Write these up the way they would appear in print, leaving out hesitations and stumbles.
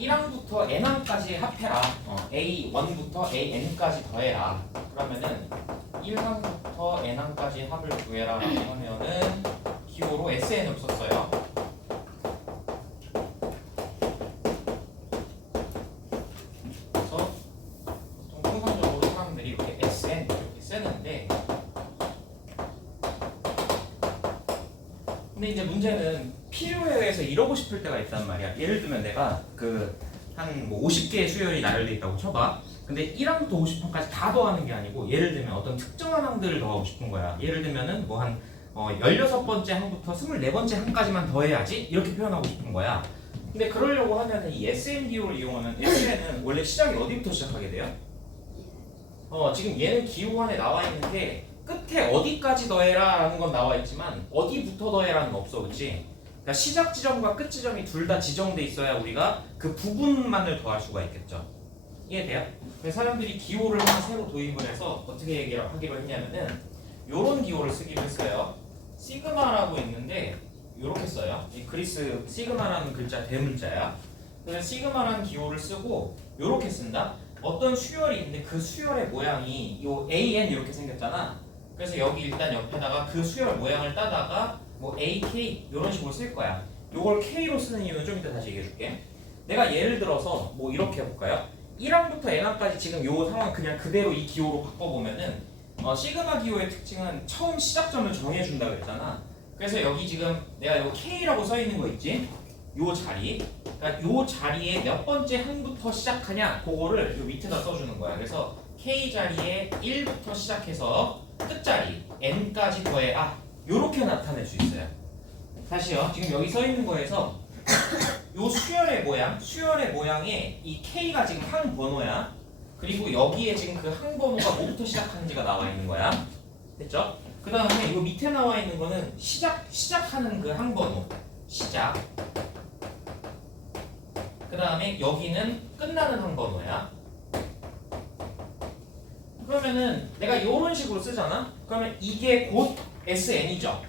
1항부터 n항까지 합해라. a1부터 an까지 더해라. 그러면은 1항부터 n항까지 합을 구해라 라고 하면은 기호로 sn을 썼어요. 그래서 보통 통상적으로 사람들이 이렇게 sn 이렇게 쓰는데, 근데 이제 문제는 필요에 의해서 이러고 싶을 때가 있단 말이야. 예를 들면 내가 한 50개의 수열이 나열돼 있다고 쳐봐. 근데 1항부터 50항까지 다 더하는 게 아니고, 예를 들면 어떤 특정한 항들을 더하고 싶은 거야. 예를 들면은 뭐 한 16번째 항부터 24번째 항까지만 더해야지 이렇게 표현하고 싶은 거야. 근데 그러려고 하면은 이 SN 기호를 이용하면, SN은 원래 시작이 어디부터 시작하게 돼요? 지금 얘는 기호 안에 나와 있는 게 끝에 어디까지 더해라 라는 건 나와 있지만 어디부터 더해라는 건 없어, 그치? 그러니까 시작 지점과 끝 지점이 둘 다 지정돼 있어야 우리가 그 부분만을 더할 수가 있겠죠. 이해돼요? 그래서 사람들이 기호를 하나 새로 도입을 해서 어떻게 하기로 했냐면은 요런 기호를 쓰기로 했어요. 시그마라고 있는데 요렇게 써요. 이 그리스 시그마라는 글자 대문자야. 그래서 시그마라는 기호를 쓰고 요렇게 쓴다. 어떤 수열이 있는데 그 수열의 모양이 요 AN 이렇게 생겼잖아. 그래서 여기 일단 옆에다가 그 수열 모양을 따다가 뭐 AK 이런 식으로 쓸 거야. 요걸 K로 쓰는 이유는 좀 이따 다시 얘기해 줄게. 내가 예를 들어서 뭐 이렇게 해볼까요? 1항부터 n항까지 지금 요 상황 그냥 그대로 이 기호로 바꿔보면은 시그마 기호의 특징은 처음 시작점을 정해준다 그랬잖아. 그래서 여기 지금 내가 요 K라고 써 있는 거 있지? 요 자리, 그러니까 요 자리에 몇 번째 항부터 시작하냐 그거를 요 밑에다 써주는 거야. 그래서 K 자리에 1부터 시작해서 끝자리 n까지 더해라 요렇게 나타낼 수 있어요. 다시요. 지금 여기 써 있는 거에서 요 수열의 모양에 이 K가 지금 항 번호야. 그리고 여기에 지금 그 항 번호가 뭐부터 시작하는지가 나와 있는 거야. 됐죠? 그 다음에 요 밑에 나와 있는 거는 시작하는 그 항 번호 시작. 그 다음에 여기는 끝나는 항 번호야. 그러면은 내가 이런 식으로 쓰잖아. 그러면 이게 곧 SN이죠.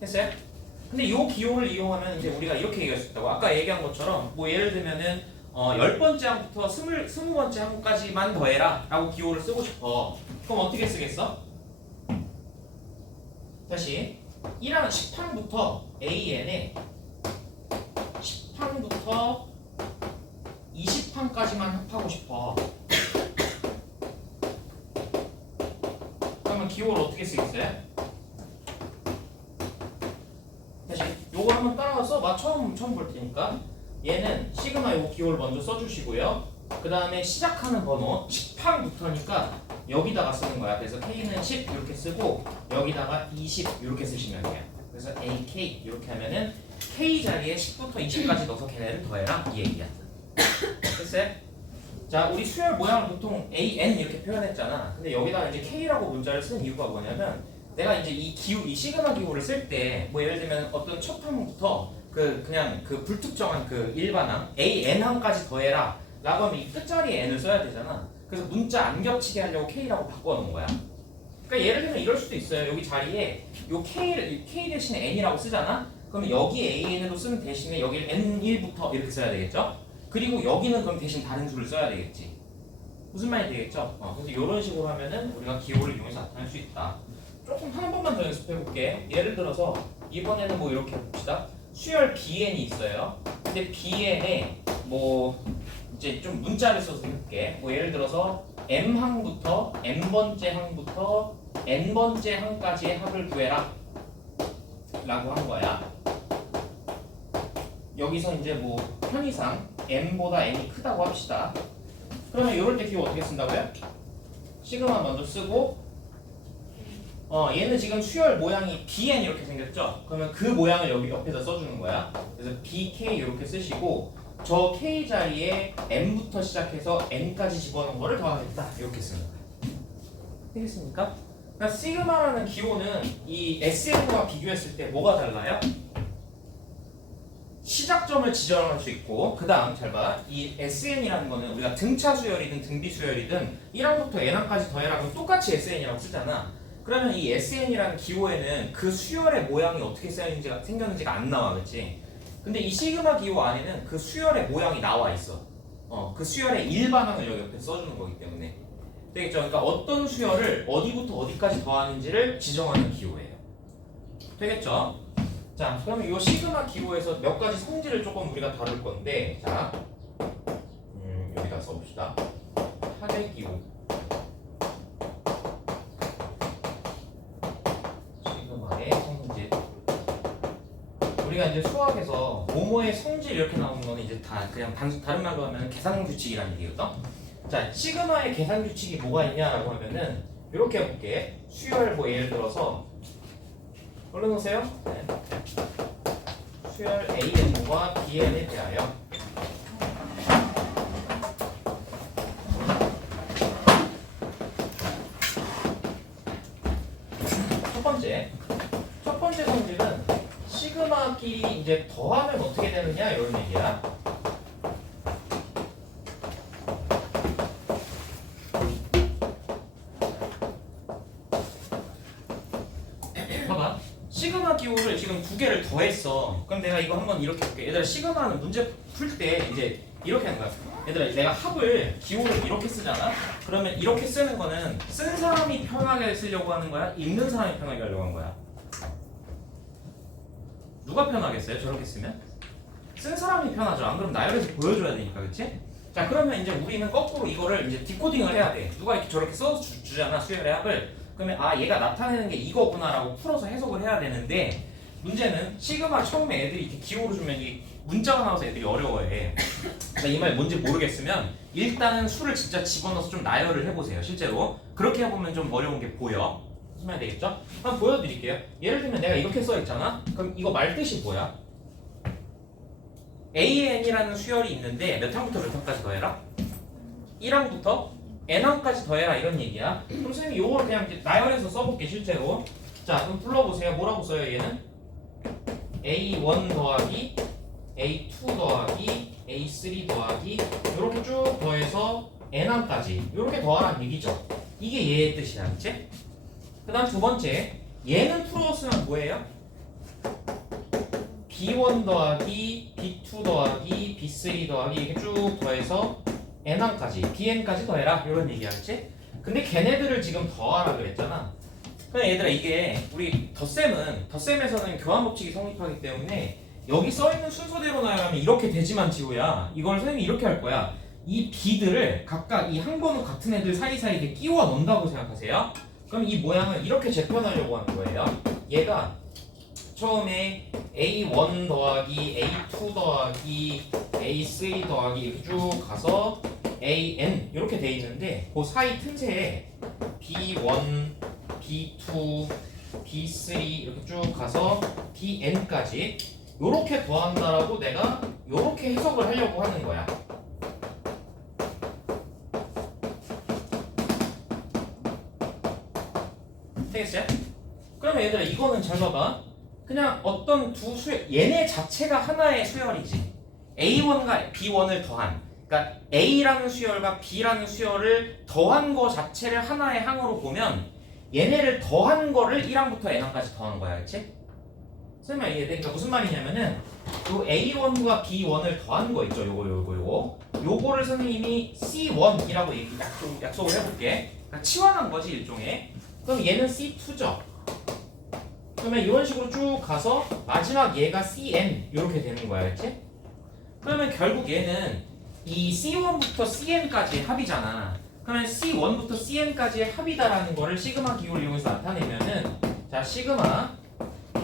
됐어요? 근데 이 기호를 이용하면 이제 우리가 이렇게 얘기할 수 있다고. 아까 얘기한 것처럼 뭐 예를 들면은 10번째 항부터 20번째 항까지만 더해라 라고 기호를 쓰고 싶어. 그럼 어떻게 쓰겠어? 다시 1항 10항부터 AN에 10항부터 20항까지만 합하고 싶어. 그러면 기호를 어떻게 쓰겠어요? 다시 요거 한번 따라서 봐. 처음 볼 테니까. 얘는 시그마 요 기호를 먼저 써주시고요. 그 다음에 시작하는 번호 10항부터니까 여기다가 쓰는 거야. 그래서 K는 10 이렇게 쓰고 여기다가 20 이렇게 쓰시면 돼요. 그래서 AK 이렇게 하면은 K 자리에 10부터 20까지 넣어서 걔네를 더해라 이 얘기야. 됐어요? 자, 우리 수열 모양을 보통 AN 이렇게 표현했잖아. 근데 여기다가 이제 K라고 문자를 쓴 이유가 뭐냐면 내가 이제 이 시그마 기호를 쓸 때 뭐 예를 들면 어떤 첫 항부터 그냥 그 불특정한 그 일반항 AN항까지 더해라 라고 하면 이 끝자리에 N을 써야 되잖아. 그래서 문자 안 겹치게 하려고 K라고 바꿔놓은 거야. 그러니까 예를 들면 이럴 수도 있어요. 여기 자리에 요 K 대신에 N이라고 쓰잖아. 그러면 여기 AN으로 쓰는 대신에 여기를 N1부터 이렇게 써야 되겠죠? 그리고 여기는 그럼 대신 다른 수를 써야 되겠지. 무슨 말이 되겠죠? 그래서 이런 식으로 하면은 우리가 기호를 이용해서 나타낼 수 있다. 조금 한 번만 더 연습해 볼게. 예를 들어서 이번에는 뭐 이렇게 봅시다. 수열 BN이 있어요. 근데 BN에 뭐 이제 좀 문자를 써서 해볼게. 뭐 예를 들어서 M항부터 N번째 항부터 N번째 항까지의 합을 구해라 라고 한 거야. 여기서 이제 뭐 편의상 M보다 N이 크다고 합시다. 그러면 이럴 때 기호 어떻게 쓴다고요? 시그마 먼저 쓰고 얘는 지금 수열 모양이 BN 이렇게 생겼죠? 그러면 그 모양을 여기 옆에다 써주는 거야. 그래서 BK 이렇게 쓰시고 저 K 자리에 M부터 시작해서 N까지 집어넣은 거를 더하겠다 이렇게 쓰는 거야. 되겠습니까? 그러니까 시그마라는 기호는 이 SN과 비교했을 때 뭐가 달라요? 시작점을 지정할 수 있고, 그 다음 잘 봐. 이 SN이라는 거는 우리가 등차 수열이든 등비 수열이든 1항부터 n항까지 더해라 그러면 똑같이 SN이라고 쓰잖아. 그러면 이 SN이라는 기호에는 그 수열의 모양이 어떻게 생겼는지가 안 나와, 그렇지? 근데 이 시그마 기호 안에는 그 수열의 모양이 나와 있어. 그 수열의 일반항을 여기 옆에 써주는 거기 때문에 되겠죠? 그러니까 어떤 수열을 어디부터 어디까지 더하는지를 지정하는 기호예요. 되겠죠? 자, 그러면 이 시그마 기호에서 몇 가지 성질을 조금 우리가 다룰 건데, 자, 여기다 써봅시다. 하대 기호. 시그마의 성질. 우리가 이제 수학에서 모모의 성질 이렇게 나오는 거는 이제 다 그냥 다른 말로 하면 계산 규칙이라는 얘기거든. 자, 시그마의 계산 규칙이 뭐가 있냐라고 하면은 이렇게 해볼게. 수열 뭐 예를 들어서 얼른 오세요. 네. 수열 AN과 BN에 대하여 첫 번째 성질은 시그마끼리 이제 더하면 어떻게 되느냐 이런 얘기야. 봐봐. 시그마 기호를 지금 두 개를 더했어. 그럼 내가 이거 한번 이렇게 볼게. 얘들아, 시그마는 문제 풀 때 이제 이렇게 하는 거야. 얘들아, 내가 합을 기호를 이렇게 쓰잖아. 그러면 이렇게 쓰는 거는 쓴 사람이 편하게 쓰려고 하는 거야? 읽는 사람이 편하게 하려고 하는 거야? 누가 편하겠어요? 저렇게 쓰면? 쓴 사람이 편하죠. 안 그러면 나열해서 보여줘야 되니까, 그치? 자, 그러면 이제 우리는 거꾸로 이거를 이제 디코딩을 해야 돼. 누가 이렇게 저렇게 써주잖아, 수열의 합을. 그러면 아, 얘가 나타내는 게 이거구나라고 풀어서 해석을 해야 되는데, 문제는 시그마 처음에 애들이 이렇게 기호를 주면 이 문자가 나와서 애들이 어려워해. 그러니까 이 말 뭔지 모르겠으면 일단은 수를 진짜 집어넣어서 좀 나열을 해보세요. 실제로 그렇게 해보면 좀 어려운 게 보여. 무슨 말 되겠죠? 한번 보여드릴게요. 예를 들면 내가 이렇게 써있잖아. 그럼 이거 말 뜻이 뭐야? AN이라는 수열이 있는데 몇 항부터 몇 항까지 더해라? 1항부터 n항까지 더해라 이런 얘기야. 그럼 선생님이 요걸 그냥 이제 나열해서 써볼게 실제로. 자, 그럼 불러보세요. 뭐라고 써요 얘는? A1 더하기 A2 더하기 A3 더하기 이렇게 쭉 더해서 n항까지 이렇게 더하라는 얘기죠. 이게 얘의 뜻이야, 그치? 그 다음 두 번째, 얘는 풀어쓰면 뭐예요? B1 더하기 B2 더하기 B3 더하기 이렇게 쭉 더해서 n항까지 bn까지 더해라 이런 얘기야, 그치? 근데 걔네들을 지금 더하라 그랬잖아. 그냥 얘들아, 이게 우리 덧셈에서는 교환 법칙이 성립하기 때문에 여기 써있는 순서대로 나열하면 이렇게 되지만 지호야, 이걸 선생님이 이렇게 할 거야. 이 b들을 각각 이 한 번호 같은 애들 사이사이에 끼워 넣는다고 생각하세요. 그럼 이 모양을 이렇게 재편하려고 하는 거예요. 얘가 처음에 A1 더하기 A2 더하기 A3 더하기 이렇게 쭉 가서 AN 이렇게 돼 있는데 그 사이 틈새에 B1, B2, B3 이렇게 쭉 가서 BN까지 요렇게 더한다라고 내가 요렇게 해석을 하려고 하는 거야. 되겠어요? 그러면 얘들아, 이거는 잘 봐봐. 그냥 어떤 두 수열, 얘네 자체가 하나의 수열이지. A1과 B1을 더한, 그러니까 A라는 수열과 B라는 수열을 더한 거 자체를 하나의 항으로 보면 얘네를 더한 거를 1항부터 n항까지 더한 거야, 그치? 설마 이해돼? 그러니까 무슨 말이냐면은 요 A1과 B1을 더한 거 있죠, 요거를 선생님이 C1이라고 약속을 해볼게. 그러니까 치환한 거지, 일종의. 그럼 얘는 C2죠. 그러면 이런 식으로 쭉 가서 마지막 얘가 CN 이렇게 되는 거야, 그치? 그러면 결국 얘는 이 C1부터 CN까지 합이잖아. 그러면 C1부터 CN까지의 합이다라는 거를 시그마 기호를 이용해서 나타내면은, 자, 시그마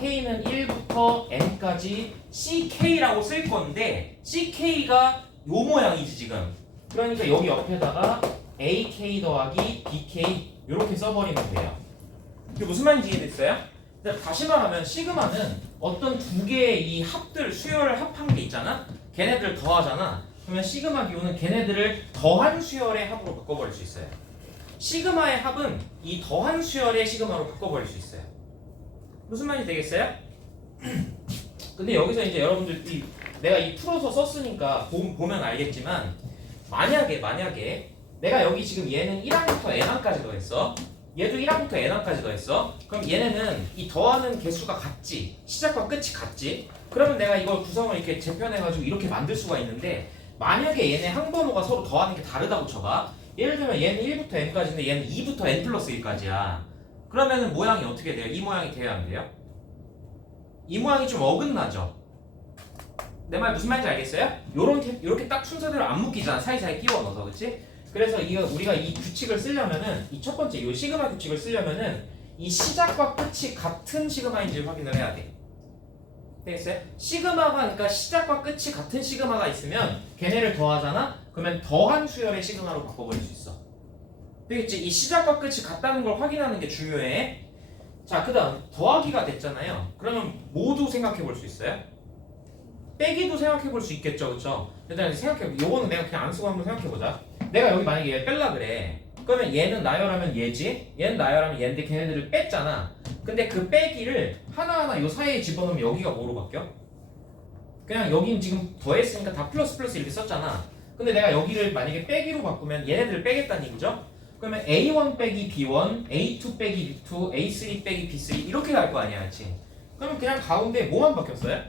K는 1부터 N까지 CK라고 쓸 건데 CK가 요 모양이지 지금. 그러니까 여기 옆에다가 AK 더하기 BK 이렇게 써버리면 돼요. 이게 무슨 말인지 이해됐어요? 다시 말하면 시그마는 어떤 두 개의 이 합들, 수열을 합한 게 있잖아? 걔네들을 더하잖아. 그러면 시그마 기호는 걔네들을 더한 수열의 합으로 바꿔버릴 수 있어요. 시그마의 합은 이 더한 수열의 시그마로 바꿔버릴 수 있어요. 무슨 말인지 되겠어요? 근데 여기서 이제 여러분들 내가 이 풀어서 썼으니까 보면 알겠지만, 만약에 내가 여기 지금 얘는 1항부터 n항까지 더했어. 얘도 1항부터 n항까지 더했어. 그럼 얘네는 이 더하는 개수가 같지. 시작과 끝이 같지. 그러면 내가 이걸 구성을 이렇게 재편해가지고 이렇게 만들 수가 있는데 만약에 얘네 항번호가 서로 더하는 게 다르다고 쳐봐. 예를 들면 얘는 1부터 n까지인데 얘는 2부터 n 플러스 1까지야. 그러면은 모양이 어떻게 돼요? 이 모양이 돼야 안 돼요? 이 모양이 좀 어긋나죠? 내 말 무슨 말인지 알겠어요? 요렇게 딱 순서대로 안 묶이잖아. 사이사이 끼워 넣어서. 그치? 그래서 우리가 이 규칙을 쓰려면은 이 첫 번째 이 시그마 규칙을 쓰려면은 이 시작과 끝이 같은 시그마인지 확인을 해야 돼. 되겠어요? 시그마가 그러니까 시작과 끝이 같은 시그마가 있으면 걔네를 더하잖아? 그러면 더한 수열의 시그마로 바꿔버릴 수 있어. 되겠지? 이 시작과 끝이 같다는 걸 확인하는 게 중요해. 자, 그 다음 더하기가 됐잖아요. 그러면 모두 생각해 볼 수 있어요? 빼기도 생각해 볼 수 있겠죠, 그쵸? 일단 요거는 내가 그냥 안 쓰고 한번 생각해 보자. 내가 여기 만약에 얘 뺄라 그래. 그러면 얘는 나열하면 얘지, 얘는 나열하면 얘인데 걔네들을 뺐잖아. 근데 그 빼기를 하나하나 요 사이에 집어넣으면 여기가 뭐로 바뀌어? 그냥 여긴 지금 더했으니까 다 플러스 플러스 이렇게 썼잖아. 근데 내가 여기를 만약에 빼기로 바꾸면 얘네들을 빼겠다는 얘기죠? 그러면 A1 빼기 B1, A2 빼기 B2, A3 빼기 B3 이렇게 갈 거 아니야, 그치? 그러면 그냥 가운데 뭐만 바뀌었어요?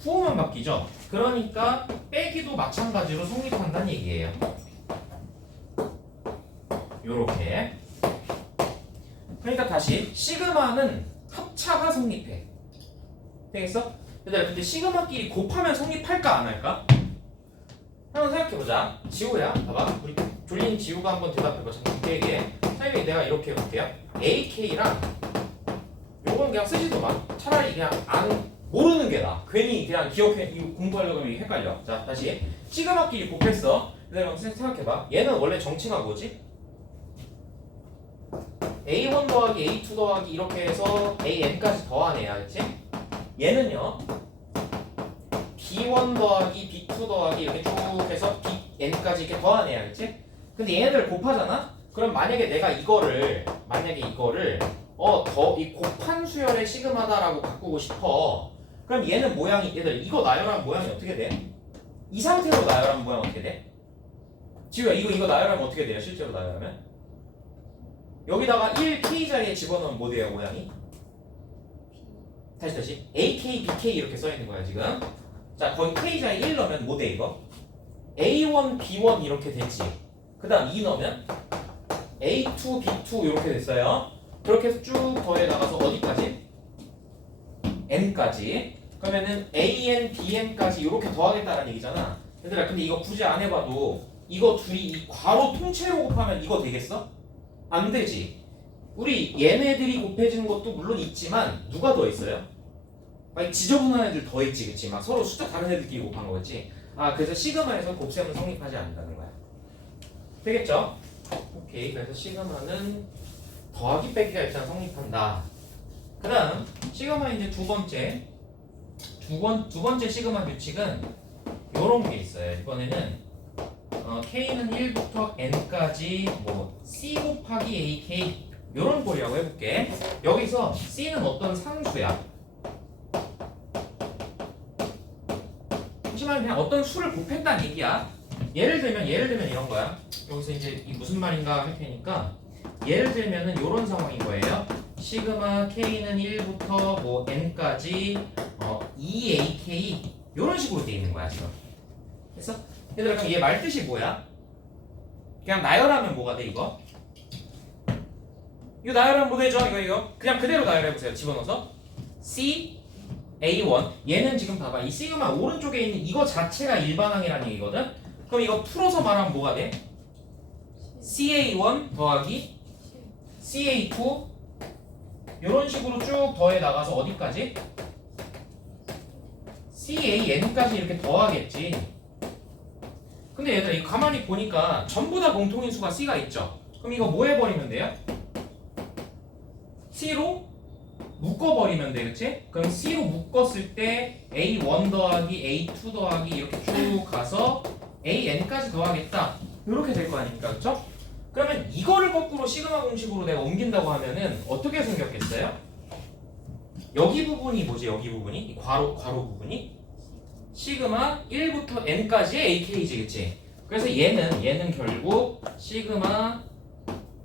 부호만 바뀌죠? 그러니까 빼기도 마찬가지로 성립한다는 얘기예요. 요렇게. 그러니까 다시 시그마는 합차가 성립해. 되겠어? 얘들아, 근데 시그마끼리 곱하면 성립할까 안 할까? 한번 생각해보자. 지우야, 봐봐. 우리 졸린 지우가 한번 대답해봐. 잠깐 깨게. 선생님이 내가 이렇게 해볼게요. AK랑 요건 그냥 쓰지도 마. 차라리 그냥 모르는 게 나아. 괜히 그냥 기억해. 이거 공부하려고 하면 헷갈려. 자, 다시. 시그마끼리 곱했어. 그럼 생각해봐. 얘는 원래 정체가 뭐지? A1 더하기 A2 더하기 이렇게 해서 AN까지 더하네요. 그치? 얘는요. B1 더하기 B2 더하기 이렇게 쭉 해서 BN까지 이렇게 더하네요. 그치? 근데 얘네들 곱하잖아? 그럼 만약에 내가 이거를 이 곱한 수열의 시그마다라고 바꾸고 싶어. 그럼 얘는 모양이 얘들 이거 나열하면 모양이 어떻게 돼? 이 상태로 나열하면 모양 어떻게 돼? 지우야 이거 나열하면 어떻게 돼요? 실제로 나열하면? 여기다가 1K 자리에 집어넣으면 뭐 돼요 모양이? 다시 AK, BK 이렇게 써있는 거야 지금. 자 거기 K 자리에 1 넣으면 뭐 돼 이거? A1, B1 이렇게 됐지. 그 다음 2 넣으면 A2, B2 이렇게 됐어요. 그렇게 해서 쭉 더해 나가서 어디까지? N까지. 그러면은 AN, BN까지 이렇게 더하겠다는 얘기잖아. 얘들아 근데 이거 굳이 안 해봐도 이거 둘이 이 괄호 통째로 곱하면 이거 되겠어? 안 되지. 우리 얘네들이 곱해지는 것도 물론 있지만 누가 더 있어요? 막 지저분한 애들 더 있지, 그치? 막 서로 숫자 다른 애들끼리 곱한 거겠지. 아 그래서 시그마에서 곱셈은 성립하지 않는다는 거야. 되겠죠? 오케이. 그래서 시그마는 더하기 빼기가 일단 성립한다. 그 다음 시그마 이제 두 번째 시그마 규칙은 요런 게 있어요. 이번에는 K는 1부터 N까지 뭐 C 곱하기 AK 요런 꼴이라고 해볼게. 여기서 C는 어떤 상수야. 하지만 그냥 어떤 수를 곱했다는 얘기야. 예를 들면 이런 거야. 여기서 이제 이 무슨 말인가 할 테니까 예를 들면은 요런 상황인 거예요. 시그마 K는 1부터 뭐 N까지 2AK 요런 식으로 돼 있는 거야 지금. 그래서 얘들아 그럼 얘 말뜻이 뭐야? 그냥 나열하면 뭐가 돼 이거? 이거 나열하면 뭐 되죠? 이거 그냥 그대로 나열해보세요. 집어넣어서 C A1 얘는 지금 봐봐 이 시그마 오른쪽에 있는 이거 자체가 일반항이라는 얘기거든? 그럼 이거 풀어서 말하면 뭐가 돼? CA1 더하기 CA2 이런 식으로 쭉 더해 나가서 어디까지? CAN까지 이렇게 더하겠지. 근데 얘들아 이거 가만히 보니까 전부 다 공통인 수가 C가 있죠. 그럼 이거 뭐 해버리면 돼요? C로 묶어버리면 돼, 그치? 그럼 C로 묶었을 때 A1 더하기 A2 더하기 이렇게 쭉 가서 AN까지 더하겠다. 이렇게 될 거 아닙니까, 그쵸? 그러면 이거를 거꾸로 시그마 공식으로 내가 옮긴다고 하면은 어떻게 생겼겠어요? 여기 부분이 뭐지? 여기 부분이? 이 괄호 부분이? 시그마 1부터 n까지의 AK지, 그치? 그래서 얘는 결국 시그마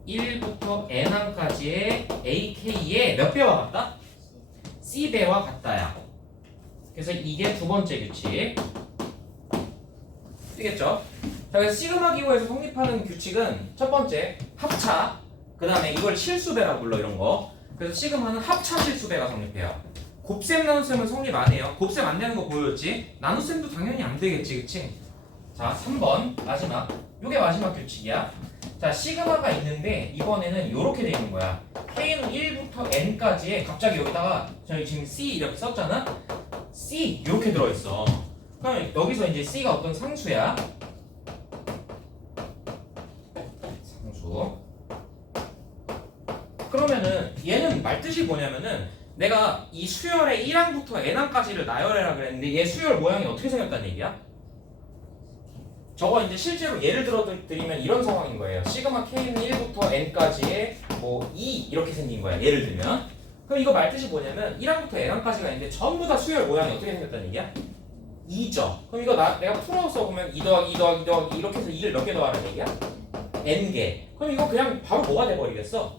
1부터 n항까지의 ak의 몇 배와 같다? c배와 같다야. 그래서 이게 두 번째 규칙. 되겠죠? 자, 그래서 시그마 기호에서 성립하는 규칙은 첫 번째 합차, 그 다음에 이걸 실수배라고 불러 이런 거. 그래서 시그마는 합차 실수배가 성립해요. 곱셈 나눗셈은 성립 안 해요. 곱셈 안 되는 거 보였지? 나눗셈도 당연히 안 되겠지, 그치? 자, 3번 마지막. 요게 마지막 규칙이야. 자, 시그마가 있는데 이번에는 요렇게 돼 있는 거야. K는 1부터 N까지에 갑자기 여기다가 저희 지금 C 이렇게 썼잖아? C 이렇게 들어있어. 그럼 여기서 이제 C가 어떤 상수야? 상수. 그러면은 얘는 말뜻이 뭐냐면은 내가 이 수열의 1항부터 n항까지를 나열해라 그랬는데 얘 수열 모양이 어떻게 생겼다는 얘기야? 저거 이제 실제로 예를 들어 드리면 이런 상황인 거예요. 시그마 K는 1부터 n까지의 뭐 2 이렇게 생긴 거야. 예를 들면. 그럼 이거 말뜻이 뭐냐면 1항부터 n항까지가 있는데 전부 다 수열 모양이 어떻게 생겼다는 얘기야? 2죠. 그럼 이거 내가 풀어 써보면 2 더하기 2 더하기 2 더하기 이렇게 해서 2를 몇 개 더하라는 얘기야? n개. 그럼 이거 그냥 바로 뭐가 돼버리겠어?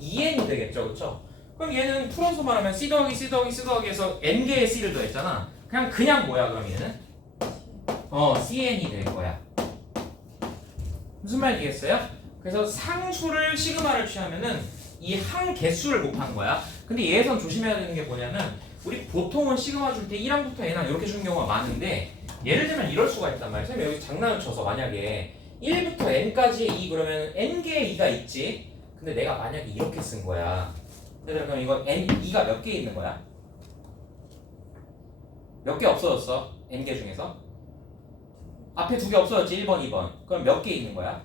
2n이 되겠죠. 그쵸? 그럼 얘는 풀어서 말하면 c 더하기 c 더하기 c 더하기 해서 n개의 c를 더했잖아. 그냥 뭐야 그럼 얘는? cn이 될 거야. 무슨 말이겠어요? 그래서 상수를 시그마를 취하면은 이 항 개수를 곱한 거야. 근데 얘에선 조심해야 되는 게 뭐냐면 우리 보통은 시그마 줄 때 1항부터 n항 이렇게 주는 경우가 많은데 예를 들면 이럴 수가 있단 말이야. 선생님 여기 장난을 쳐서 만약에 1부터 n까지의 2 그러면 n개의 2가 있지. 근데 내가 만약에 이렇게 쓴 거야. 얘들아 그럼 이거 n 2가 몇 개 있는 거야? 몇 개 없어졌어? n개 중에서? 앞에 두 개 없어졌지? 1번, 2번. 그럼 몇 개 있는 거야?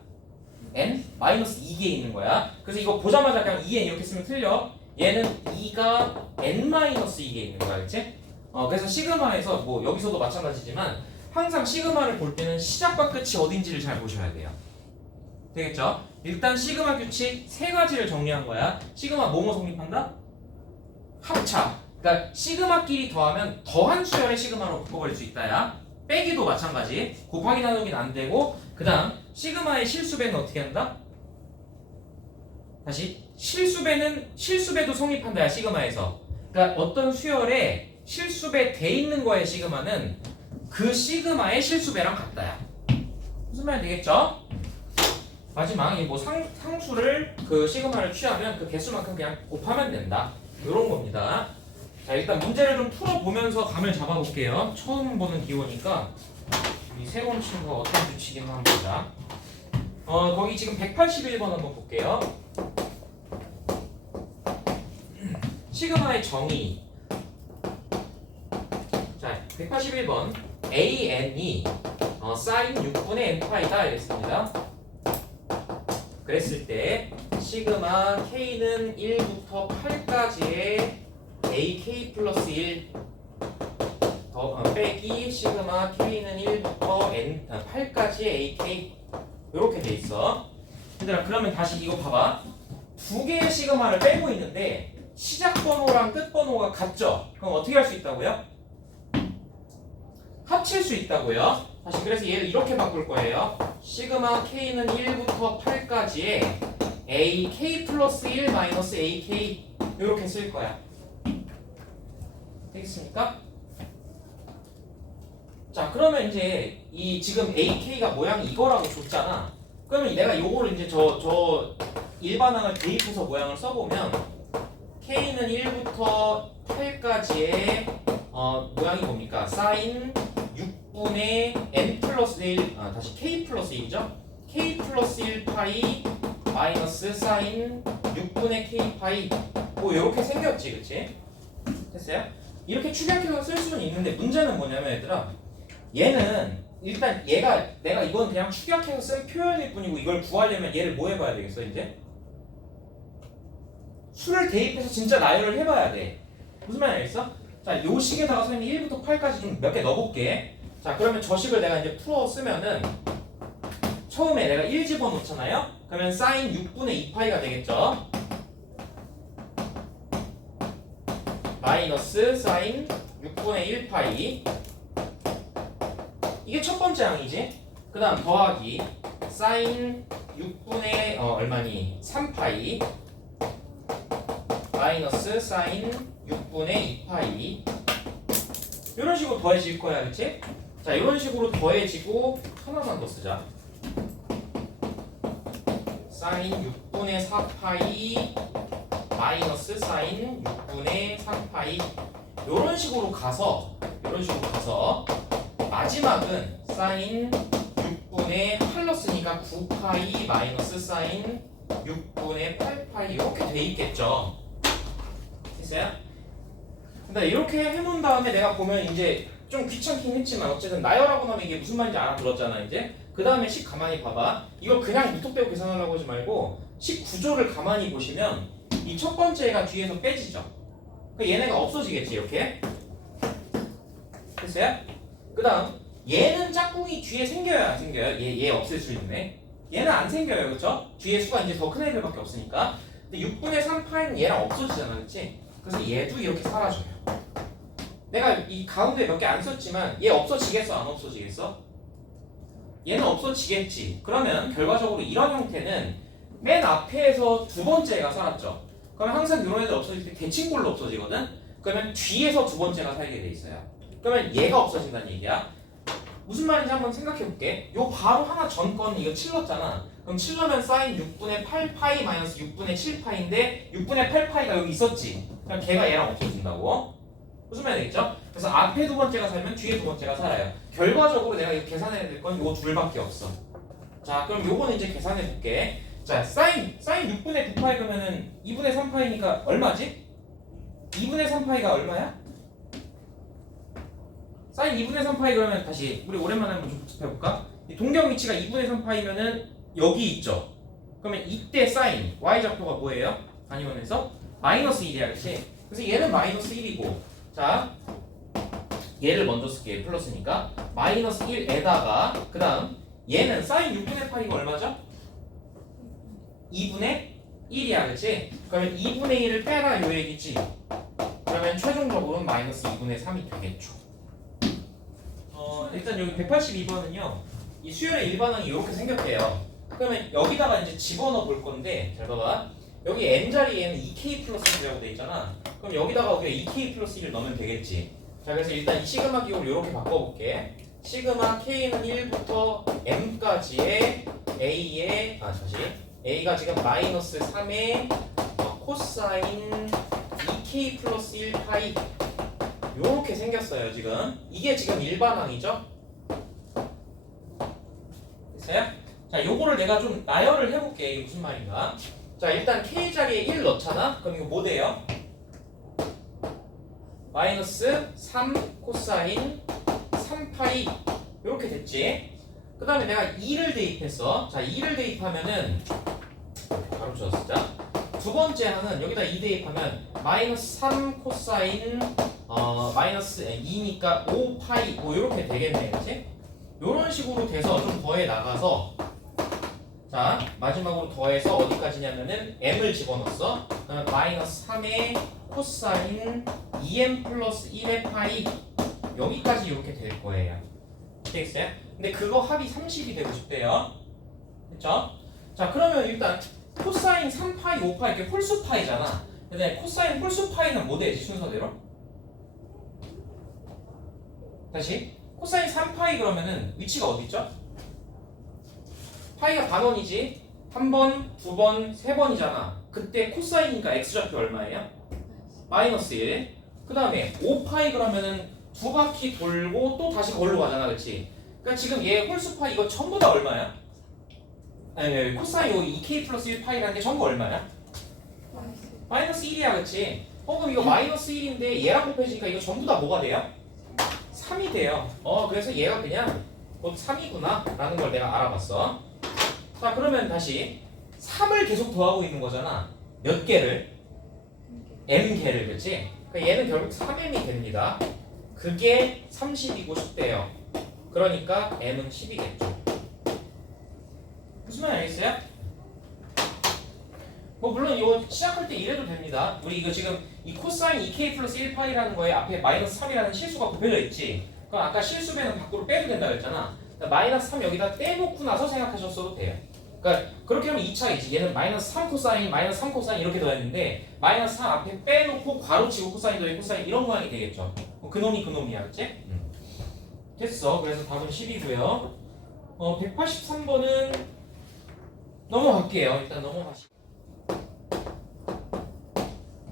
n? 마이너스 2개 있는 거야. 그래서 이거 보자마자 그냥 2n 이렇게 쓰면 틀려. 얘는 2가 n 마이너스 2개 있는 거야. 그치? 그래서 시그마에서 뭐 여기서도 마찬가지지만 항상 시그마를 볼 때는 시작과 끝이 어딘지를 잘 보셔야 돼요. 되겠죠? 일단 시그마 규칙 세 가지를 정리한 거야. 시그마 뭐뭐 성립한다? 합차. 그러니까 시그마끼리 더하면 더한 수열의 시그마로 바꿔버릴 수 있다야. 빼기도 마찬가지. 곱하기 나누기는 안 되고. 그 다음 시그마의 실수배는 어떻게 한다? 다시 실수배도 성립한다야. 시그마에서. 그러니까 어떤 수열에 실수배 돼 있는 거의 시그마는 그 시그마의 실수배랑 같다야. 무슨 말 되겠죠? 마지막 이 뭐 상수를 그 시그마를 취하면 그 개수만큼 그냥 곱하면 된다. 이런 겁니다. 자, 일단 문제를 좀 풀어보면서 감을 잡아볼게요. 처음 보는 기호니까 이 새로운 친구가 어떤 규칙인가 한번 보자. 거기 지금 181번 한번 볼게요. 시그마의 정의. 자, 181번 AN이 사인 6분의 n파이다 이랬습니다. 그랬을 때 시그마 K는 1부터 8까지의 AK 플러스 1 빼기 시그마 K는 1부터 8까지의 AK 이렇게 돼 있어. 얘들아 그러면 다시 이거 봐봐. 두 개의 시그마를 빼고 있는데 시작 번호랑 끝 번호가 같죠? 그럼 어떻게 할 수 있다고요? 합칠 수 있다고요. 다시 그래서 얘를 이렇게 바꿀 거예요. 시그마 K는 1부터 8까지의 AK 플러스 1 마이너스 AK 이렇게 쓸 거야. 되겠습니까? 자 그러면 이제 이 지금 AK가 모양이 이거라고 줬잖아. 그러면 내가 요거를 이제 저 일반항을 대입해서 모양을 써보면 K는 1부터 8까지의 모양이 뭡니까? 사인 6분의 n 플러스 1 다시 k 플러스 1이죠? k 플러스 1 파이 마이너스 사인 6분의 k 파이 뭐 이렇게 생겼지, 그치? 됐어요? 이렇게 축약해서 쓸 수는 있는데 문제는 뭐냐면 얘들아 얘는 일단 내가 이건 그냥 축약해서 쓴 표현일 뿐이고 이걸 구하려면 얘를 뭐 해봐야 되겠어 이제? 수를 대입해서 진짜 나열을 해봐야 돼. 무슨 말인지 알겠어? 자, 요 식에다가 선생님이 1부터 8까지 좀 몇 개 넣어볼게. 자, 그러면 저 식을 내가 이제 풀어 쓰면은 처음에 내가 1 집어넣잖아요? 그러면 사인 6분의 2파이가 되겠죠? 마이너스 사인 6분의 1파이 이게 첫 번째 항이지? 그 다음 더하기 사인 6분의 얼마니? 3파이 마이너스 사인 6분의 2파이 이런 식으로 더해질 거야, 그치? 자, 이런 식으로 더해지고 하나만 더 쓰자. 사인 6분의 4파이 마이너스 사인 6분의 3파이 이런 식으로 가서 마지막은 사인 6분의 8로 쓰니까 9파이 마이너스 사인 6분의 8파이 이렇게 돼 있겠죠. 됐어요? 근데 이렇게 해놓은 다음에 내가 보면 이제 좀 귀찮긴 했지만 어쨌든 나열하고 나면 이게 무슨 말인지 알아들었잖아 이제. 그 다음에 식 가만히 봐봐. 이걸 그냥 무턱대고 계산하려고 하지 말고 식 구조를 가만히 보시면 이 첫 번째가 뒤에서 빼지죠. 그러니까 얘네가 없어지겠지 이렇게. 됐어요? 그 다음 얘는 짝꿍이 뒤에 생겨요 안 생겨요? 얘 없앨 수 있네. 얘는 안 생겨요 그쵸? 뒤에 수가 이제 더 큰 애들밖에 없으니까. 근데 6분의 3파이는 얘랑 없어지잖아 그치? 그래서 얘도 이렇게 사라져요. 내가 이 가운데 몇 개 안 썼지만 얘 없어지겠어 안 없어지겠어? 얘는 없어지겠지. 그러면 결과적으로 이런 형태는 맨 앞에서 두 번째가 살았죠. 그러면 항상 이런 애들 없어질 때 대칭골로 없어지거든? 그러면 뒤에서 두 번째가 살게 돼 있어요. 그러면 얘가 없어진다는 얘기야. 무슨 말인지 한번 생각해 볼게. 요 바로 하나 전 건 이거 7넣었잖아. 그럼 7넣으면 사인 6분의 8파이 마이너스 6분의 7파인데 6분의 8파이가 여기 있었지. 그럼 걔가 얘랑 없어진다고. 무슨 말이 되겠죠? 그래서 앞에 두 번째가 살면 뒤에 두 번째가 살아요. 결과적으로 내가 이거 계산해야 될 건 요 둘밖에 없어. 자, 그럼 요거는 이제 계산해 볼게. 자, 사인 6분의 9파이 그러면은 2분의 3파이니까 얼마지? 2분의 3파이가 얼마야? 사인 2분의 3파이 그러면 다시 우리 오랜만에 한번 좀 복습해 볼까? 동경 위치가 2분의 3파이면은 여기 있죠. 그러면 이때 사인 y좌표가 뭐예요? 단위원에서 마이너스 1이야, 그렇지? 그래서 얘는 마이너스 1이고, 자 얘를 먼저 쓸게. 플러스니까 마이너스 1에다가 그 다음 얘는 사인 6분의 8이가 얼마죠? 2분의 1이야, 그렇지? 그러면 2분의 1을 빼라 요 얘기지. 그러면 최종적으로는 마이너스 2분의 3이 되겠죠. 일단 여기 182번은요 이 수열의 일반항이 이렇게 생겼대요. 그러면 여기다가 이제 집어넣어 볼 건데 잘 봐봐. 여기 n자리에는 2k 플러스 1이라고 돼 있잖아. 그럼 여기다가 우리가 2k 플러스 1을 넣으면 되겠지. 자, 그래서 일단 이 시그마 기호를 이렇게 바꿔볼게. 시그마 k는 1부터 m까지의 a의 a가 지금 마이너스 3의 코사인 2k 플러스 1파이 요렇게 생겼어요 지금. 이게 지금 일반항이죠? 됐어요? 자, 요거를 내가 좀 나열을 해볼게. 이게 무슨 말인가? 자, 일단 k자리에 1 넣잖아? 그럼 이거 뭐 돼요? 마이너스 3 코사인 3파이 요렇게 됐지? 그 다음에 내가 2를 대입했어. 자, 2를 대입하면은 바로 줬었자. 두 번째 항은 여기다 2 대입하면 마이너스 3 코사인 마이너스 2니까 5파이 뭐 이렇게 되겠네, 그치? 요런 식으로 돼서 좀 더해 나가서 자 마지막으로 더해서 어디까지냐면은 m을 집어넣었어. 그러면 마이너스 3의 코사인 2m 플러스 1의 파이 여기까지 이렇게 될 거예요. 되겠어요? 근데 그거 합이 30이 되고 싶대요. 그쵸? 자, 그러면 일단 코사인 3파이 5파이 이렇게 홀수파이잖아. 근데 코사인 홀수파이는 뭐 되지 순서대로? 다시 코사인 3파이 그러면은 위치가 어디 있죠? 파이가 반원이지. 한 번, 두 번, 세 번이잖아. 그때 코사인이니까 x좌표 얼마예요? 마이너스 1. 그 다음에 5파이 그러면은 두 바퀴 돌고 또 다시 걸로 가잖아, 그렇지? 그러니까 지금 얘 홀수파이 이거 전부 다 얼마야? 아니, 코사인 2k 플러스 1파이라는 게 전부 얼마야? 마이너스 1이야, 그렇지? 그럼 이거 마이너스 1인데 얘랑 곱해지니까 이거 전부 다 뭐가 돼요? 3이 돼요. 그래서 얘가 그냥 곧 3이구나 라는 걸 내가 알아봤어. 자, 그러면 다시 3을 계속 더하고 있는 거잖아. 몇 개를? m개를, 그치? 그러니까 얘는 결국 3m이 됩니다. 그게 30이고 싶대요. 그러니까 m은 10이겠죠. 무슨 말 알겠어요? 뭐 물론 이거 시작할 때 이래도 됩니다. 우리 이거 지금 이 코사인 2k 플러스 1파이라는 거에 앞에 마이너스 3이라는 실수가 곱해져 있지. 그럼 아까 실수배는 밖으로 빼도 된다 그랬잖아. 그러니까 마이너스 3 여기다 떼놓고 나서 생각하셨어도 돼요. 그러니까 그렇게 하면 2차이지. 얘는 마이너스 3 코사인, 마이너스 3 코사인 이렇게 더했는데 마이너스 3 앞에 빼놓고 괄호치고 코사인 더해 코사인 이런 모양이 되겠죠. 그놈이 그놈이야, 그치? 됐어. 그래서 답은 10이고요. 183번은 넘어갈게요. 일단 넘어가시고.